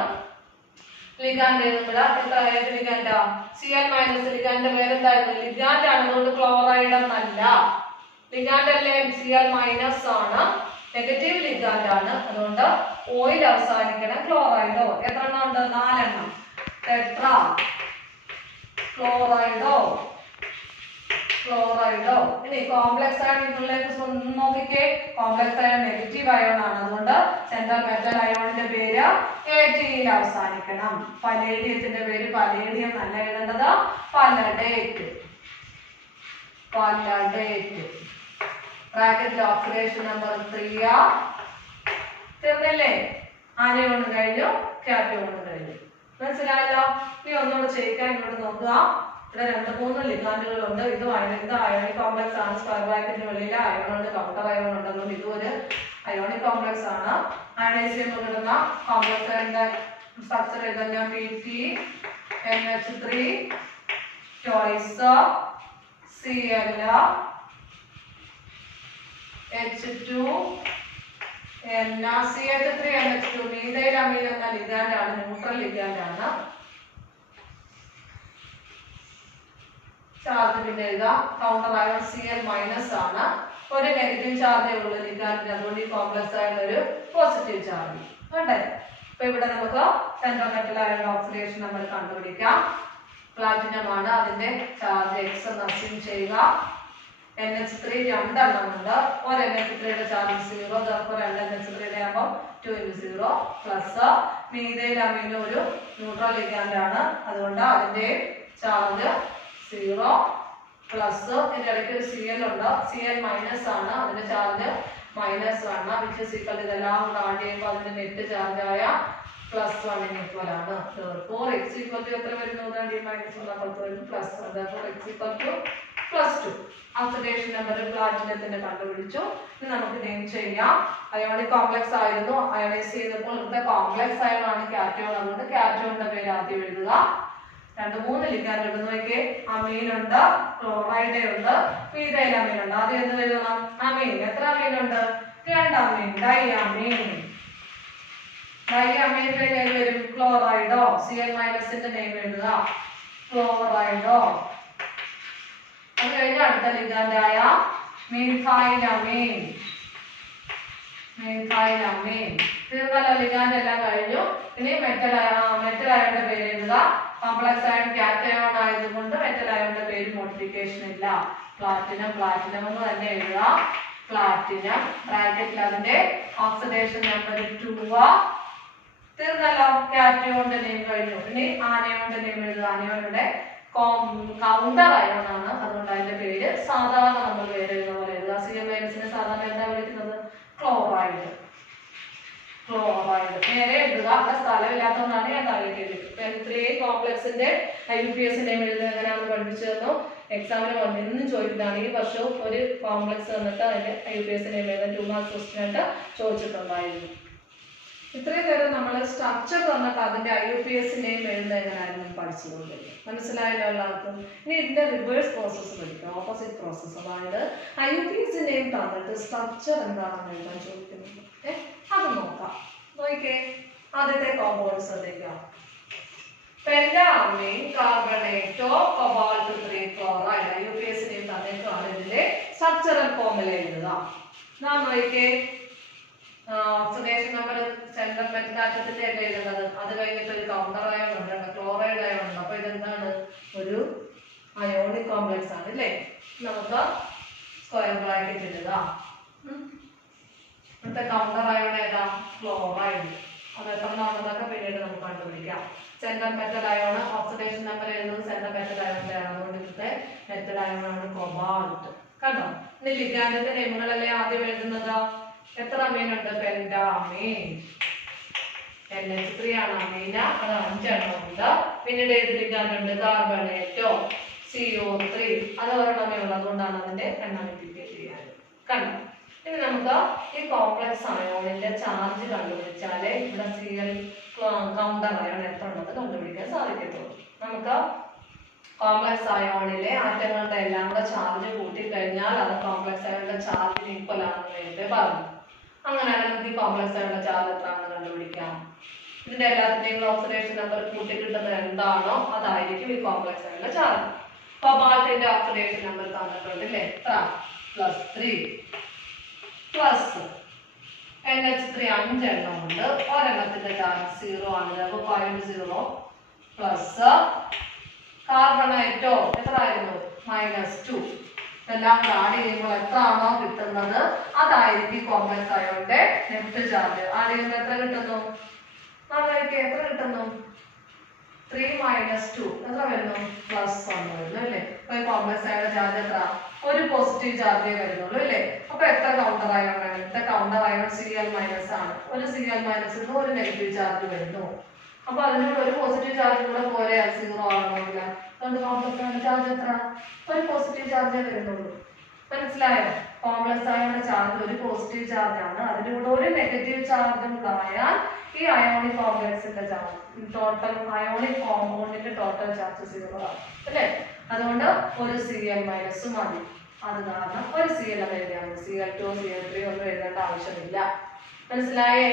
ലിഗാൻഡ് എഴുതുമ്പോൾ എത്ര ഏത് ലിഗാൻഡാ? Cl മൈനസ് ലിഗാൻഡിന്റെ പേരെന്തായിരുന്നു? ലിഗാൻഡ് ആണെന്നുകൊണ്ട് ക്ലോറൈഡ് എന്നല്ല. ലിഗാൻഡ് അല്ലേ? Cl മൈനസ് ആണ്, നെഗറ്റീവ് ലിഗാൻഡ് ആണ്, അതുകൊണ്ട് ഓയിൽ അവസാനിക്കണം. ക്ലോറൈഡോ എത്ര എണ്ണം ഉണ്ട്? 4 എണ്ണം. ടെട്രാ ക്ലോറൈഡോ. ഇനി കോംപ്ലക്സ് അയോൺ നോക്കിക്കേ. കോംപ്ലക്സ് അയോൺ നെഗറ്റീവ് അയോൺ ആണ്, അതുകൊണ്ട് സെൻട്രൽ മെറ്റൽ അയോണിന്റെ പേര് ATയിൽ അവസാനിക്കണം. പലേഡിയത്തിന്റെ പേര് പലേഡിയം നല്ല എഴുതേണ്ടത് പലഡേറ്റ്. ബ്രാക്കറ്റിൽ ഓക്സിഡേഷൻ നമ്പർ 3 തീർന്നില്ലേ? ആനയോൺ കഴിഞ്ഞു, കാറ്റയോൺ കഴിഞ്ഞു. മനസ്സിലായല്ലോ? ഇനി ഒന്നുകൂടെ ചെയ്യിക്കാൻ ഇങ്ങോട്ട് നോക്കുക. ഇവിടെ 2-3 ലിഗാൻഡുകളുണ്ട്. ഇത് അയോണിക് കോംപ്ലക്സ് ആണ്. സ്ക്വയർ ബ്രാക്കറ്റിന് വെളിയിൽ അയോൺ ഉണ്ട്, കൗണ്ടർ അയോൺ ഉണ്ട്, അതുകൊണ്ട് ഇതും ഒരു അയോണിക് കോംപ്ലക്സ് ആണ്. അയണൈസിയം കിട്ടുന്ന കോംപ്ലക്സ് അയണിന്റെ സ്ട്രക്ചർ എഴുതാൻ NH3 twice Cl H2 CH3 NH2 മീഥൈലമീൻ എന്ന ലിഗാൻഡ് ആണ്, ന്യൂട്രൽ ലിഗാൻഡ് ആണ്. ചാർജ് പിന്നെ എഴുതാം. കൗണ്ടർ അയോൺ Cl മൈനസ് ആണ്, ഒരു നെഗറ്റീവ് ചാർജേ ഉള്ളൂ ലിഗാൻഡിന്, അതുകൊണ്ട് ഈ കോംപ്ലക്സ് അയോൺ ഒരു പോസിറ്റീവ് ചാർജ് ഉണ്ട്. അപ്പൊ ഇവിടെ നമുക്ക് central metal ion oxidation number കണ്ടുപിടിക്കാം. പ്ലാറ്റിനം ആണ്, അതിന്റെ ചാർജ് x എന്ന് അസ്യൂം ചെയ്യുക. NH3 2 എണ്ണം ഉണ്ട്, ഒരു NH3യുടെ ചാർജ് 0, therefore 2 NH3യുടെ ആകുമ്പോൾ 2 × 0 പ്ലസ് മീഥൈലമീൻ ഒരു ന്യൂട്രൽ ലിഗാൻഡ് ആണ്, അതുകൊണ്ട് അതിന്റെ ചാർജ് 0 പ്ലസ് ഇതിന്റെ ഇടയ്ക്ക് ഒരു Cl ഉണ്ട്, Cl മൈനസ് ആണ്, അതിന്റെ charge -1 which is equal to ഇതെല്ലാം ആഡ് ചെയ്യുമ്പോൾ അതിന്റെ നെറ്റ് ചാർജ് ആയ +1 ഈക്വൽ ആണ്. therefore x ഈക്വൽ ടു എത്ര വരുന്നു? +1, therefore x equal to +2. Oxidation number പ്ലാറ്റിനത്തിന്റെ കണ്ടുപിടിച്ചു. ഇനി നമുക്ക് നെയിം ചെയ്യാം. അയോണിക് കോംപ്ലക്സ് ആയിരുന്നു, അയോണൈസ് ചെയ്തപ്പോൾ ഇവിടുത്തെ കോംപ്ലക്സ് അയോൺ ആണ് കാറ്റയോൺ, അതുകൊണ്ട് കാറ്റയോണിന്റെ പേര് ആദ്യം എഴുതുക. 2-3 ലിഗാൻഡ് ഇടുന്നതൊക്കെ അമീൻ ഉണ്ട്, ക്ലോറൈഡ് ഉണ്ട്, മീഥൈലമീൻ ഉണ്ട്. ആദ്യം എന്ത് എഴുതണം? അമീൻ. എത്ര അമീൻ ഉണ്ട്? 2 അമീൻ. ഡൈഅമീനിന്റെ നെയിം വരും ക്ലോറൈഡോ. Cl മൈനസിന്റെ നെയിം എഴുതുക ക്ലോറൈഡോ. അത് കഴിഞ്ഞ് അടുത്ത ലിഗാൻഡായ മീഥൈലമീൻ. തീർന്നല്ലോ, ലിഗാൻഡ് എല്ലാം കഴിഞ്ഞു. ഇനി മെറ്റൽ അയോണിന്റെ പേര് എഴുതുക. കോംപ്ലക്സ് അയോൺ കാറ്റയോൺ ആയതുകൊണ്ട് മെറ്റൽ അയോണിന്റെ പേര് മോഡിഫിക്കേഷൻ ഇല്ല. പ്ലാറ്റിനം എന്ന് തന്നെ എഴുതുക. പ്ലാറ്റിനം ബ്രാക്കറ്റിൽ അതിന്റെ ഓക്സിഡേഷൻ നമ്പർ 2. തീർന്നല്ലോ, കാറ്റയോണിന്റെ നെയിം കഴിഞ്ഞു. ഇനി ആനയോണിന്റെ നെയിം എഴുതുക. ആനയോണിന്റെ കൗണ്ടർ അയോൺ ആണ്, അതുകൊണ്ട് അതിന്റെ പേര് സാധാരണ നമ്മൾ പേര് എഴുതുന്ന പോലെ എഴുതുക. Cl മൈനസിനെ സാധാരണ എന്താ വിളിക്കുന്നത്? ക്ലോറൈഡ്. നേരെ എഴുതുക. അവിടെ സ്ഥലമില്ലാത്തതുകൊണ്ടാണ് ഞാൻ താഴേക്ക് എഴുതിയത്. ഇത്രയും കോംപ്ലക്സിന്റെ IUPAC നെയിം എഴുതുന്നത് എങ്ങനെയാണെന്ന് പഠിപ്പിച്ചു തന്നു. എക്സാമിന് വന്നിരുന്ന് ചോദിക്കുന്നതാണ്. ഈ വർഷവും ഒരു കോംപ്ലക്സ് വന്നിട്ട് അതിന്റെ IUPAC നെയിം എഴുതാൻ 2 മാർക്ക് ക്വസ്റ്റ്യൻ ആയിട്ട് ചോദിച്ചിട്ടുണ്ടായിരുന്നു. ഇത്രയും നേരം നമ്മൾ സ്ട്രക്ചർ തന്നിട്ട് അതിന്റെ IUPAC നെയിം എഴുതുന്നത് എങ്ങനെയായിരുന്നു പഠിച്ചുകൊണ്ടിരിക്കും. മനസ്സിലായല്ലോ എല്ലാവർക്കും? ഇനി ഇതിന്റെ റിവേഴ്സ് പ്രോസസ്സ് പഠിക്കാം, ഓപ്പോസിറ്റ് പ്രോസസ്സ്. അതായത് IUPAC നെയിം തന്നിട്ട് സ്ട്രക്ചർ എന്താണെന്ന് എഴുതാൻ ചോദിക്കുന്നത്. അത് നോക്കാം. നോക്കിക്കേ, ആദ്യത്തെ കോമ്പൗണ്ട്സ് ശ്രദ്ധിക്കാം. പെന്റാമീൻ കാർബണേറ്റോ കൊബാൾട്ട് 3 ക്ലോറൈഡ്. IUPAC നെയിം തന്നിട്ടാണ് ഇതിന്റെ സ്ട്രക്ചറൽ ഫോർമുല എഴുതുക. നോക്കിക്കേ, ഓക്സിഡേഷൻ നമ്പർ സെൻട്രൽ മെറ്റൽ ആറ്റത്തിന്റെ അല്ലേ എഴുതുന്നത്. അത് കഴിഞ്ഞിട്ട് ഒരു കൗണ്ടർ അയോൺ ഉണ്ട്, ക്ലോറൈഡ് അയോൺ ഉണ്ട്. അപ്പൊ ഇതെന്താണ്? ഒരു അയോണിക് കോംപ്ലക്സ് ആണ് അല്ലേ. നമുക്ക് സ്ക്വയർ ബ്രാക്കറ്റ് ഇടുക. ഇവിടുത്തെ കൗണ്ടർ അയോൺ ഏതാ? ക്ലോറൈഡ്. അത് എത്ര ഉണ്ടെന്നൊക്കെ പിന്നീട് നമുക്ക് കണ്ടുപിടിക്കാം. Central metal ion oxidation number എഴുതുന്നത് സെൻട്രൽ മെറ്റൽ അയോണിന്റെ ആണ്. അതുകൊണ്ട് ഇവിടുത്തെ മെറ്റൽ അയോൺ ആണ് കോബാൾട്ട്. കണ്ടോ? ഇനി ലിഗാൻഡിന്റെ നെയിമുകളല്ലേ ആദ്യം എഴുതുന്നത്. എത്ര അമീൻ ഉണ്ട്? പെന്റാമീൻ. NH3 ആണ് അമീന, അത് 5 എണ്ണം ഉണ്ട്. പിന്നീട് ഏത് ലിഗാൻഡ് ഉണ്ട്? കാർബണേറ്റോ, CO3, അത് ഒരെണ്ണമേ ഉള്ളൂ. അതുകൊണ്ടാണ് അതിന്റെ എണ്ണം ഇൻഡിക്കേറ്റ് ചെയ്യാൻ. കണ്ടോ? ഇനി നമുക്ക് ഈ കോംപ്ലക്സ് അയോണിന്റെ ചാർജ് കണ്ടുപിടിച്ചാലേ ഇവിടെ Cl കൗണ്ടർ അയോൺ എത്ര ഉണ്ടെന്ന് കണ്ടുപിടിക്കാൻ സാധിക്കത്തുള്ളൂ. നമുക്ക് കോംപ്ലക്സ് അയോണിലെ ആറ്റങ്ങളുടെ എല്ലാം കൂടെ ചാർജ് കൂട്ടിക്കഴിഞ്ഞാൽ അത് കോംപ്ലക്സ് അയോണിന്റെ ചാർജിന് ഈക്വൽ ആണെന്ന് നേരത്തെ പറഞ്ഞു. അങ്ങനെയാണെങ്കിൽ നമുക്ക് ഈ കോംപ്ലക്സ് അയോണിന്റെ ചാർജ് എത്രയാണെന്ന് കണ്ടുപിടിക്കാം. ഇതിന്റെ എല്ലാത്തിന്റെയും ഓക്സിഡേഷൻ നമ്പർ കൂട്ടി കിട്ടുന്നത് എന്താണോ അതായിരിക്കും ഈ കോംപ്ലക്സ് അയോണിന്റെ ചാർജ്. കോബാൾട്ടിന്റെ ഓക്സിഡേഷൻ നമ്പർ തന്നിട്ടുണ്ട് അല്ലേ? എത്ര? +3 പ്ലസ് NH3 5 എണ്ണം ഉണ്ട്. ഒരെണ്ണത്തിന്റെ ചാർജ് 0 ആണ്. അപ്പൊ 0 പ്ലസ് കാർബണേറ്റോ എത്ര ആയിരുന്നു? -2. ഇതെല്ലാം ആഡ് ചെയ്യുമ്പോൾ എത്ര ആണോ കിട്ടുന്നത് അതായിരിക്കും കോംപ്ലക്സ് അയോണിന്റെ നെറ്റ് ചാർജ്. ആഡ് ചെയ്യുമ്പോൾ എത്ര കിട്ടുന്നു? എത്ര കിട്ടുന്നു? 3 - 2 എത്ര വരുന്നു? +1 വരുന്നു അല്ലേ. അപ്പൊ ഈ കോംപ്ലക്സ് അയോണിന്റെ ചാർജ് എത്ര? ഒരു പോസിറ്റീവ് ചാർജേ വരുന്നുള്ളൂ അല്ലേ. അപ്പൊ എത്ര കൗണ്ടർ അയോൺ വേണം? ഇവിടുത്തെ കൗണ്ടർ അയോൺ Cl- ആണ്. ഒരു Cl- ഒരു നെഗറ്റീവ് ചാർജ് വരുന്നു. അപ്പൊ അതിനോട് ഒരു പോസിറ്റീവ് ചാർജ് കൂടെ പോരെ 0 ആകണമെന്നില്ല. അതുകൊണ്ട് കോംപ്ലക്സ് അയോണിന്റെ ചാർജ് എത്ര? ഒരു പോസിറ്റീവ് ചാർജേ വരുന്നുള്ളൂ. മനസ്സിലായോ? കോംപ്ലക്സ് അയോണിന്റെ ചാർജ് ഒരു പോസിറ്റീവ് ചാർജ് ആണ്. അതിന്റെ കൂടെ ഒരു നെഗറ്റീവ് ചാർജ് ഉണ്ടായാൽ ഈ അയോണിക് കോംപ്ലക്സിന്റെ ചാർജ് ടോട്ടൽ അയോണിക് കോമ്പൗണ്ടിന്റെ ടോട്ടൽ ചാർജ് 0 ആണ് അല്ലേ. അതുകൊണ്ട് ഒരു Cl- മതി. അത് കാരണം ഒരു Cl എഴുതിയാൽ മതി. Cl2 Cl3 ഒന്നും എഴുതേണ്ട ആവശ്യമില്ല. മനസ്സിലായേ?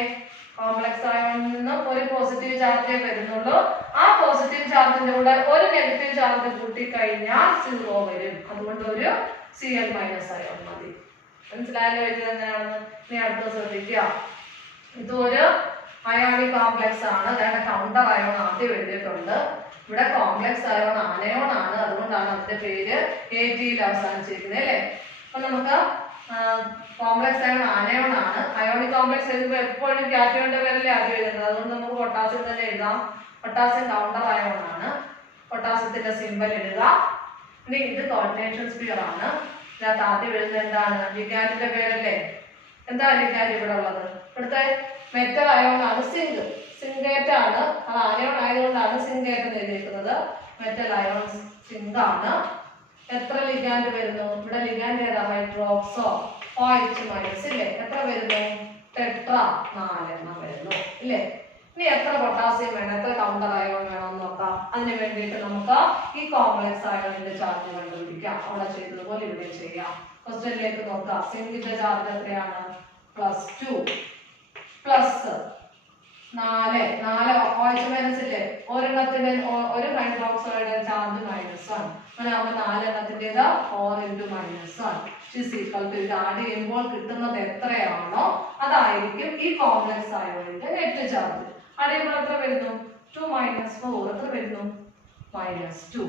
കോംപ്ലക്സ് അയോണിൽ നിന്ന് ഒരു പോസിറ്റീവ് ചാർജേ വരുന്നുള്ളൂ. ആ പോസിറ്റീവ് ചാർജിന്റെ കൂടെ ഒരു നെഗറ്റീവ് ചാർജ് കൂട്ടിക്കഴിഞ്ഞാൽ 0 വരും. അതുകൊണ്ട് ഒരു Cl- അയോൺ മതി. മനസ്സിലായല്ലോ എഴുതിയത് എങ്ങനെയാണെന്ന്? ഇനി അടുത്ത ശ്രദ്ധിക്കുക. ഇതൊരു അയോണിക് കോംപ്ലക്സ് ആണ്. അതായത് കൗണ്ടർ അയോൺ ആദ്യം എഴുതിയിട്ടുണ്ട്. ഇവിടെ കോംപ്ലക്സ് അയോൺ ആനയോൺ ആണ്. അതുകൊണ്ടാണ് അതിന്റെ പേര് AT അവസാനിച്ചിരിക്കുന്നത് അല്ലേ. അപ്പൊ നമുക്ക് കോംപ്ലക്സ് അയോൺ ആനയോൺ ആണ്. അയോണിക് കോംപ്ലക്സ് എഴുതുമ്പോൾ എപ്പോഴും കാറ്റയോണിന്റെ പേരല്ലേ ആദ്യം എഴുതുന്നത്. അതുകൊണ്ട് നമുക്ക് പൊട്ടാസ്യം തന്നെ എഴുതാം. പൊട്ടാസ്യം കൗണ്ടർ അയോൺ ആണ്. പൊട്ടാസ്യത്തിന്റെ സിമ്പൽ എഴുതുക. ഇനി ഇത് കോർഡിനേഷൻ സ്ഫിയർ ആണ്. ഇതിനകത്ത് ആദ്യം എഴുതുന്നത് എന്താണ്? ലിഗാൻഡിന്റെ പേരല്ലേ. എന്താ ലിഗാൻഡ് ഇവിടെ ഉള്ളത്? ഇവിടുത്തെ മെറ്റൽ അയോൺ ആണ് സിങ്ക്. സിങ്കേറ്റ് ആണ്. അത് അയോൺ ആയതുകൊണ്ടാണ് സിങ്കേറ്റ് എന്ന് എഴുതിയിരിക്കുന്നത്. മെറ്റൽ അയോൺ സിങ്ക് ആണ്. എത്ര ലിഗാൻഡ് വരുന്നു? ഇവിടെ ലിഗാൻഡ് ഏതാ? ഹൈഡ്രോക്സോ OH- ഇല്ലേ. എത്ര വരുന്നു? ടെട്രാ 4 എണ്ണം വരുന്നു ഇല്ലേ. ഇനി എത്ര പൊട്ടാസ്യം വേണം? എത്ര കൗണ്ടർ അയോൺ വേണമെന്ന് നോക്കാം. അതിന് വേണ്ടിയിട്ട് നമുക്ക് ഈ കോംപ്ലക്സ് അയോണിന്റെ ചാർജ് കണ്ടുപിടിക്കാം. അവിടെ ചെയ്തതുപോലെ ഇവിടെ ചെയ്യാം. ക്വസ്റ്റ്യനിലേക്ക് നോക്കാം. സിങ്കിന്റെ ചാർജ് എത്രയാണ്? +2 പ്ലസ് 4 OH- ഇല്ലേ. ഒരെണ്ണത്തിന്റെ ഒരു ഹൈഡ്രോക്സൈഡ് ചാർജ് -1. അങ്ങനെയാകുമ്പോൾ 4 എണ്ണത്തിൻ്റെത് 4 × -1 ഇത് ആഡ് ചെയ്യുമ്പോൾ കിട്ടുന്നത് എത്രയാണോ അതായിരിക്കും ഈ കോംപ്ലക്സ് അയോണിന്റെ നെറ്റ് ചാർജ്. ആഡ് ചെയ്യുമ്പോൾ എത്ര വരുന്നു? 2 - 4 എത്ര വരുന്നു? -2.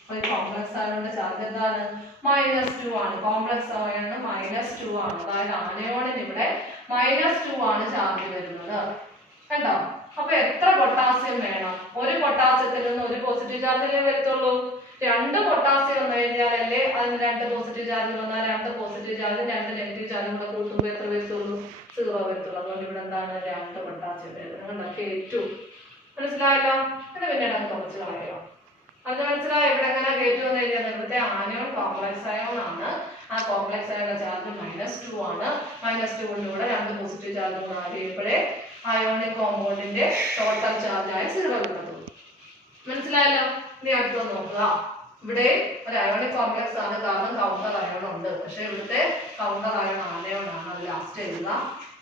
അപ്പോൾ ഈ കോംപ്ലക്സ് അയോണിന്റെ ചാർജ് എന്താണ്? -2 ആണ്. കോംപ്ലക്സ് അയോണിന് -2 ആണ്. അതായത് ആനയോണിന് ഇവിടെ -2 ആണ് ചാർജ് വരുന്നത്. കണ്ടോ? അപ്പൊ എത്ര പൊട്ടാസ്യം വേണം? ഒരു പൊട്ടാസ്യത്തിൽ നിന്ന് ഒരു പോസിറ്റീവ് ചാർജല്ലേ വരത്തുള്ളൂ. 2 പൊട്ടാസ്യം വന്നു കഴിഞ്ഞാലല്ലേ അതിന് 2 പോസിറ്റീവ് ചാർജ് വന്നാൽ 2 പോസിറ്റീവ് ചാർജ് 2 നെഗറ്റീവ് ചാർജും കൂടെ കൂട്ടുമ്പോൾ എത്ര വരത്തുള്ളൂ? 0 വരത്തുള്ളൂ. അതുകൊണ്ട് ഇവിടെ എന്താണ്? 2 പൊട്ടാസ്യം വരുന്നത്. K2. മനസ്സിലായല്ലോ? ഇത് പിന്നീട് അത് കുറച്ച് കളയോ. അത് മനസ്സിലായോ? ഇവിടെ എങ്ങനെ K2 എന്ന് എഴുതിയത്? ഇവിടുത്തെ ആനയോൺ കോംപ്ലക്സ് അയോൺ ആണ്. ആ കോംപ്ലക്സ് അയോണിന്റെ ചാർജ് -2 ആണ്. -2 കൊണ്ടുകൂടെ 2 പോസിറ്റീവ് ചാർജ് കൂടെ ആഡ് ചെയ്യുമ്പോഴേ അയോണിക് കോമ്പൗണ്ടിന്റെ ടോട്ടൽ ചാർജ് ആയി 0 കിട്ടത്തുള്ളൂ. മനസ്സിലായല്ലോ? ഇനി അടുത്തൊന്ന് നോക്കുക. ഇവിടെ ഒരു അയോണിക് കോംപ്ലക്സ് ആണ്. കാരണം കൗണ്ടർ അയോൺ ഉണ്ട്. പക്ഷെ ഇവിടുത്തെ കൗണ്ടർ അയോൺ ആനയോൺ ആണ്. അത് ലാസ്റ്റ് എഴുതുക.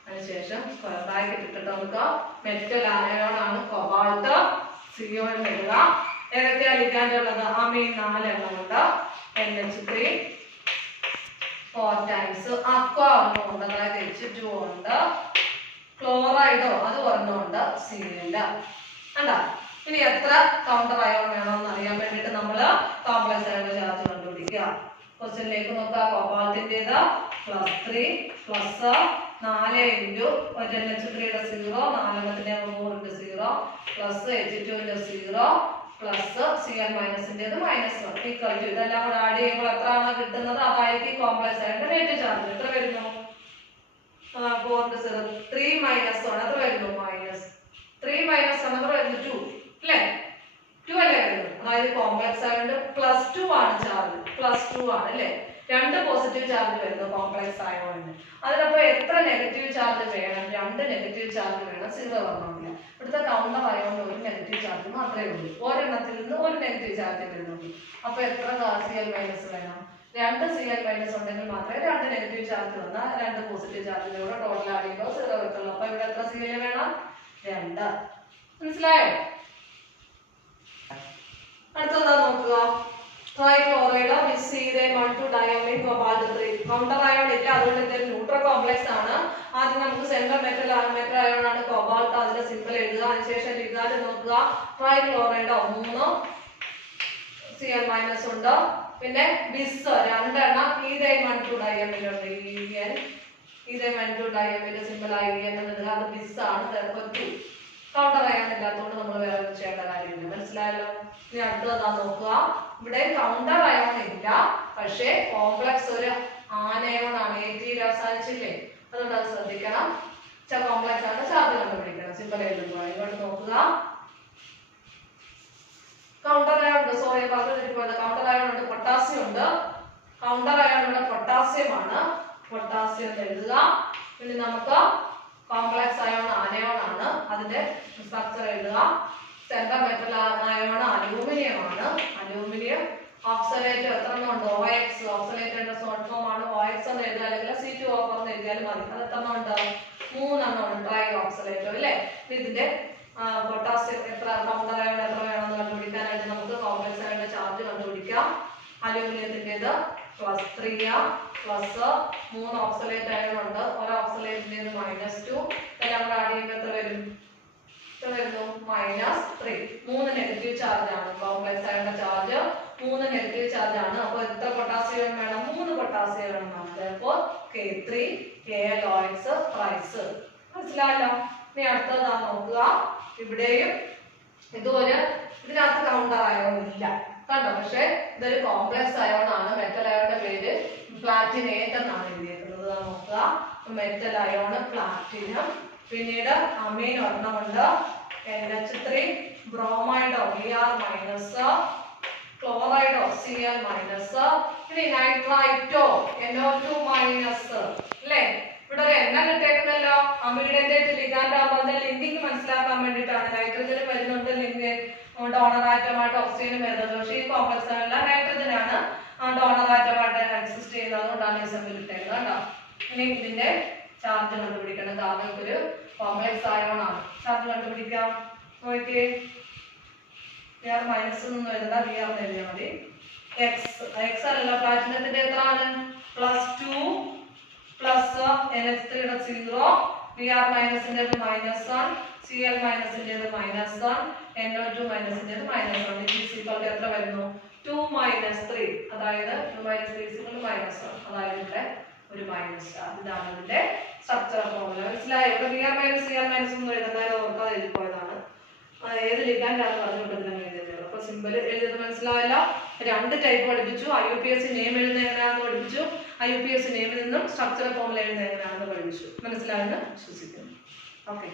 അതിനുശേഷം സ്ക്വയർ ബ്രാക്കറ്റ് ഇട്ടിട്ട് നമുക്ക് മെറ്റൽ അയോൺ ആണ് കോബാൾട്ട് CO എഴുതുക. ഏതൊക്കെയാ ലിഗാൻഡ് ഉള്ളത്? അമീൻ 4 എണ്ണം ഉണ്ട്. NH3 4 times. അക്വ ഒന്നും ഉണ്ട്. അതായത് H2 ഉണ്ട്. ക്ലോറൈഡോ അത് ഒരെണ്ണമുണ്ട് Cl. കണ്ടോ? ഇനി എത്ര കൗണ്ടർ അയോൺ വേണമെന്ന് അറിയാൻ വേണ്ടിയിട്ട് നമ്മൾ കോംപ്ലക്സ് അയോൺ ചാർജ് കണ്ടുപിടിക്കുക. ക്വസ്റ്റ്യനിലേക്ക് നോക്കുക. കോബാൾട്ടിൻ്റെത് +3 പ്ലസ് 4 ഇൻറ്റു NH3യുടെ 0 4 4 0 പ്ലസ് H2ന്റെ 0 പ്ലസ് Cl മൈനസിൻ്റെത് -1 ഈക്വൽ ടു ഇതെല്ലാം കൂടെ ആഡ് ചെയ്യുമ്പോൾ എത്രയാണോ കിട്ടുന്നത് അതായിരിക്കും കോംപ്ലക്സ് അയോണിന്റെ നെറ്റ് ചാർജ്. എത്ര വരുന്നു? 4 0 3 -1 എത്ര വരുന്നു? -3 -1 എത്ര വരുന്നു? 2 അല്ലേ? 2 അല്ലേ വരുന്നത്? അതായത് കോംപ്ലക്സ് അയോണിന്റെ +2 ആണ് ചാർജ്. +2 ആണ് അല്ലേ? 2 പോസിറ്റീവ് ചാർജ് വരുന്നു കോംപ്ലക്സ് അയോണിന്. അതിനപ്പോൾ എത്ര നെഗറ്റീവ് ചാർജ് വേണം? 2 നെഗറ്റീവ് ചാർജ് വേണം. 0 വരണമെന്നില്ല. ഇവിടുത്തെ കൗണ്ടർ അയോണിന് ഒരു നെഗറ്റീവ് ചാർജ് മാത്രമേ ഉള്ളൂ. ഒരെണ്ണത്തിൽ നിന്ന് ഒരു നെഗറ്റീവ് ചാർജ് വരുന്നുള്ളൂ. അപ്പോൾ എത്ര Cl മൈനസ് വേണം? 2 Cl മൈനസ് ഉണ്ടെങ്കിൽ മാത്രമേ 2 നെഗറ്റീവ് ചാർജ് വന്നാൽ 2 പോസിറ്റീവ് ചാർജിന്റെ കൂടെ ടോട്ടൽ ആഡ് ചെയ്യുമ്പോൾ 0 വരത്തുള്ളൂ. അപ്പോൾ ഇവിടെ എത്ര Cl വേണം? 2. മനസ്സിലായോ? അടുത്തതാ നോക്കുക. ട്രൈക്ലോറൈഡ് വിത്ത് സീതേൻ 1 2 ഡയമീൻ കോബാൾട്ട് 3. കൗണ്ടർ അയോൺ ഇല്ല, അതുകൊണ്ട് ഇതൊരു ന്യൂട്രൽ കോംപ്ലക്സ് ആണ്. ആദ്യം നമുക്ക് സെൻട്രൽ മെറ്റൽ അയോൺ ആണ് കോബാൾട്ട്. അതിന്റെ സിമ്പിൾ എഴുതുക. അതിനുശേഷം ലിഗാൻഡ് നോക്കുക. ട്രൈക്ലോറൈഡ് 3 Cl മൈനസ് ഉണ്ട്. പിന്നെ ബിസ് 2 എണ്ണം ഈതൈൻ 1 2 ഡയമീൻ ഉണ്ട്. ഈതൈൻ 1 2 ഡയമീൻ സിമ്പിൾ ആയി എന്നുള്ളത് അത് ബിസ് ആണ്. ചിലപ്പോൾ 2 കൗണ്ടർ അയോൺ ഇല്ലാത്തതുകൊണ്ട് നമ്മൾ വേറെ ചെയ്യേണ്ട കാര്യമില്ല. മനസ്സിലായല്ലോ? ഇനി അടുത്തതാ നോക്കുക. ഇവിടെ കൗണ്ടർ അയോൺ ഇല്ല, പക്ഷേ കോംപ്ലക്സ് ഒരു ആനയോൺ ആണ്. AT അവസാനിച്ചില്ലേ? അതുകൊണ്ട് അത് ശ്രദ്ധിക്കണം. കോംപ്ലക്സ് ആണ് ചാർജ് കണ്ടുപിടിക്കണം. സിമ്പിൾ എഴുതുമ്പോൾ ഇങ്ങോട്ട് നോക്കുക. കൗണ്ടർ അയോൺ ഉണ്ട്. സോറി പറഞ്ഞിരിക്കുന്നത് കൗണ്ടർ അയോൺ ഉണ്ട്. പൊട്ടാസ്യം ഉണ്ട്. കൗണ്ടർ അയോൺ ഇവിടെ പൊട്ടാസ്യം ആണ്. പൊട്ടാസ്യം എഴുതുക. പിന്നെ നമുക്ക് കോംപ്ലക്സ് അയോൺ ആനയോൺ ആണ്. അതിന്റെ സ്ട്രക്ചർ എഴുതുക. സെൻട്രൽ മെറ്റൽ അയോൺ അലൂമിനിയം ആണ്. അലൂമിനിയം ഓക്സലേറ്റ് എത്ര എണ്ണം ഉണ്ട്? OX. ഓക്സലേറ്ററിന്റെ ഷോർട്ട് ഫോം ആണ് OX എന്ന് എഴുതുക, അല്ലെങ്കിൽ C2O എന്ന് എഴുതിയാലും മതി. അത് എത്ര എണ്ണം ഉണ്ട്? 3 എണ്ണം ഉണ്ട്. ട്രൈ ഓക്സലേറ്റർ അല്ലേ? ഇതിന്റെ പൊട്ടാസ്യം എത്ര കൗണ്ടർ അയോൺ എത്ര വേണമെന്ന് കണ്ടുപിടിക്കാനായിട്ട് നമുക്ക് കോംപ്ലക്സ് അയോണിന്റെ ചാർജ് കണ്ടുപിടിക്കാം. അലൂമിനിയത്തിൻ്റെത് +3 പ്ലസ് 3 ഓക്സലേറ്റ് അയോൺ ഉണ്ട്. ഒരു ഓക്സലേറ്റിൻ്റെത് -2 എല്ലാം കൂടെ ആഡ് ചെയ്യുമ്പോൾ എത്ര വരും? -3. 3 നെഗറ്റീവ് ചാർജ് ആണ് കോംപ്ലക്സ് അയോണിന്റെ ചാർജ്. 3 നെഗറ്റീവ് ചാർജ് ആണ്. അപ്പോൾ എത്ര പൊട്ടാസ്യം വേണം? 3 പൊട്ടാസ്യം വേണം. അപ്പോൾ K3 KLOX പ്രൈസ്. മനസ്സിലായല്ലോ? ഇനി അടുത്തതാ നോക്കുക. ഇവിടെയും ഇതിനകത്ത് കൗണ്ടർ അയോൺ ഇല്ല, കണ്ടോ? പക്ഷെ ഇതൊരു കോംപ്ലക്സ് അയോൺ ആണ്. മെറ്റൽ അയോണിന്റെ പേര് പ്ലാറ്റിനേറ്റ് എന്നാണ് എഴുതിയിരിക്കുന്നത്. നോക്കുക. Metal ion platinum. പിന്നീട് അമീൻ ഒരെണ്ണമുണ്ട്. NH3 bromido Br minus, chlorido Cl minus, ഇനി നൈട്രൈറ്റോ NO2 മൈനസ് അല്ലേ? ഇവിടെ ഒരു എണ്ണ കിട്ടേക്കുന്നല്ലോ. അമീഡിന്റെ ലിഗാൻഡ് ആകുമ്പോൾ അതിന്റെ ലിങ്കിങ് മനസ്സിലാക്കാൻ വേണ്ടിയിട്ടാണ്. നൈട്രജൻ വരുന്നുണ്ട് ലിങ്ക് ഡോണർ ആറ്റമായിട്ട് ഓക്സിജനും വരുന്നത്. പക്ഷേ ഈ കോംപ്ലക്സ് അല്ല, നൈട്രജൻ ആണ് ഡോണർ ആറ്റമായിട്ട് എക്സിസ്റ്റ് ചെയ്യുന്നത്. അതുകൊണ്ടാണ് ഈ സിമ്പിൾ ഇട്ടേക്കുന്നത്. കേട്ടോ? ഇനി ഇതിന്റെ ചാർജ് കണ്ടുപിടിക്കണം. കാരണം ഒരു കോംപ്ലക്സ് അയോൺ ആണ്. ചാർജ് കണ്ടുപിടിക്കാം. നോക്കിയേ. Br മൈനസ് ഒന്നും എഴുതണ്ട, Br എന്ന് എഴുതിയാൽ മതി. X അല്ല, പ്ലാറ്റിനത്തിന്റെ എത്ര ആണ്? +2 പ്ലസ് NH3യുടെ 0, Br മൈനസിൻ്റെത് -1, Cl മൈനസിൻ്റെത് -1, NO2 മൈനസിൻ്റെത് -1. ഇത് എത്ര വരുന്നു? 2 - 3. അതായത് 2 - 3 -1. അതായത് ഇവിടെ ഒരു മൈനസ്. ഇതാണ് ഇതിന്റെ സ്ട്രക്ചർ ഫോർമുല. മനസ്സിലായോ? ഇവിടെ Br - Cl - ഒന്നും എഴുതുന്നതിന് ഓർക്കാതെ എഴുതിപ്പോയതാണ്. ഏത് ലിഗാൻഡാണ് പറഞ്ഞുകൊണ്ടിരുന്നത് എഴുതിയത്. അപ്പൊ സിമ്പിൾ എഴുതിയത് മനസ്സിലായല്ലോ? 2 ടൈപ്പ് പഠിപ്പിച്ചു. IUPAC നെയിം എഴുതുന്നത് എങ്ങനെയാണെന്ന് പഠിപ്പിച്ചു. IUPAC നെയിമിൽ നിന്നും സ്ട്രക്ചർ ഫോർമുല എഴുതുന്നത് എങ്ങനെയാണെന്ന് പഠിപ്പിച്ചു. മനസ്സിലായെന്ന് വിശ്വസിക്കുന്നു. ഓക്കെ.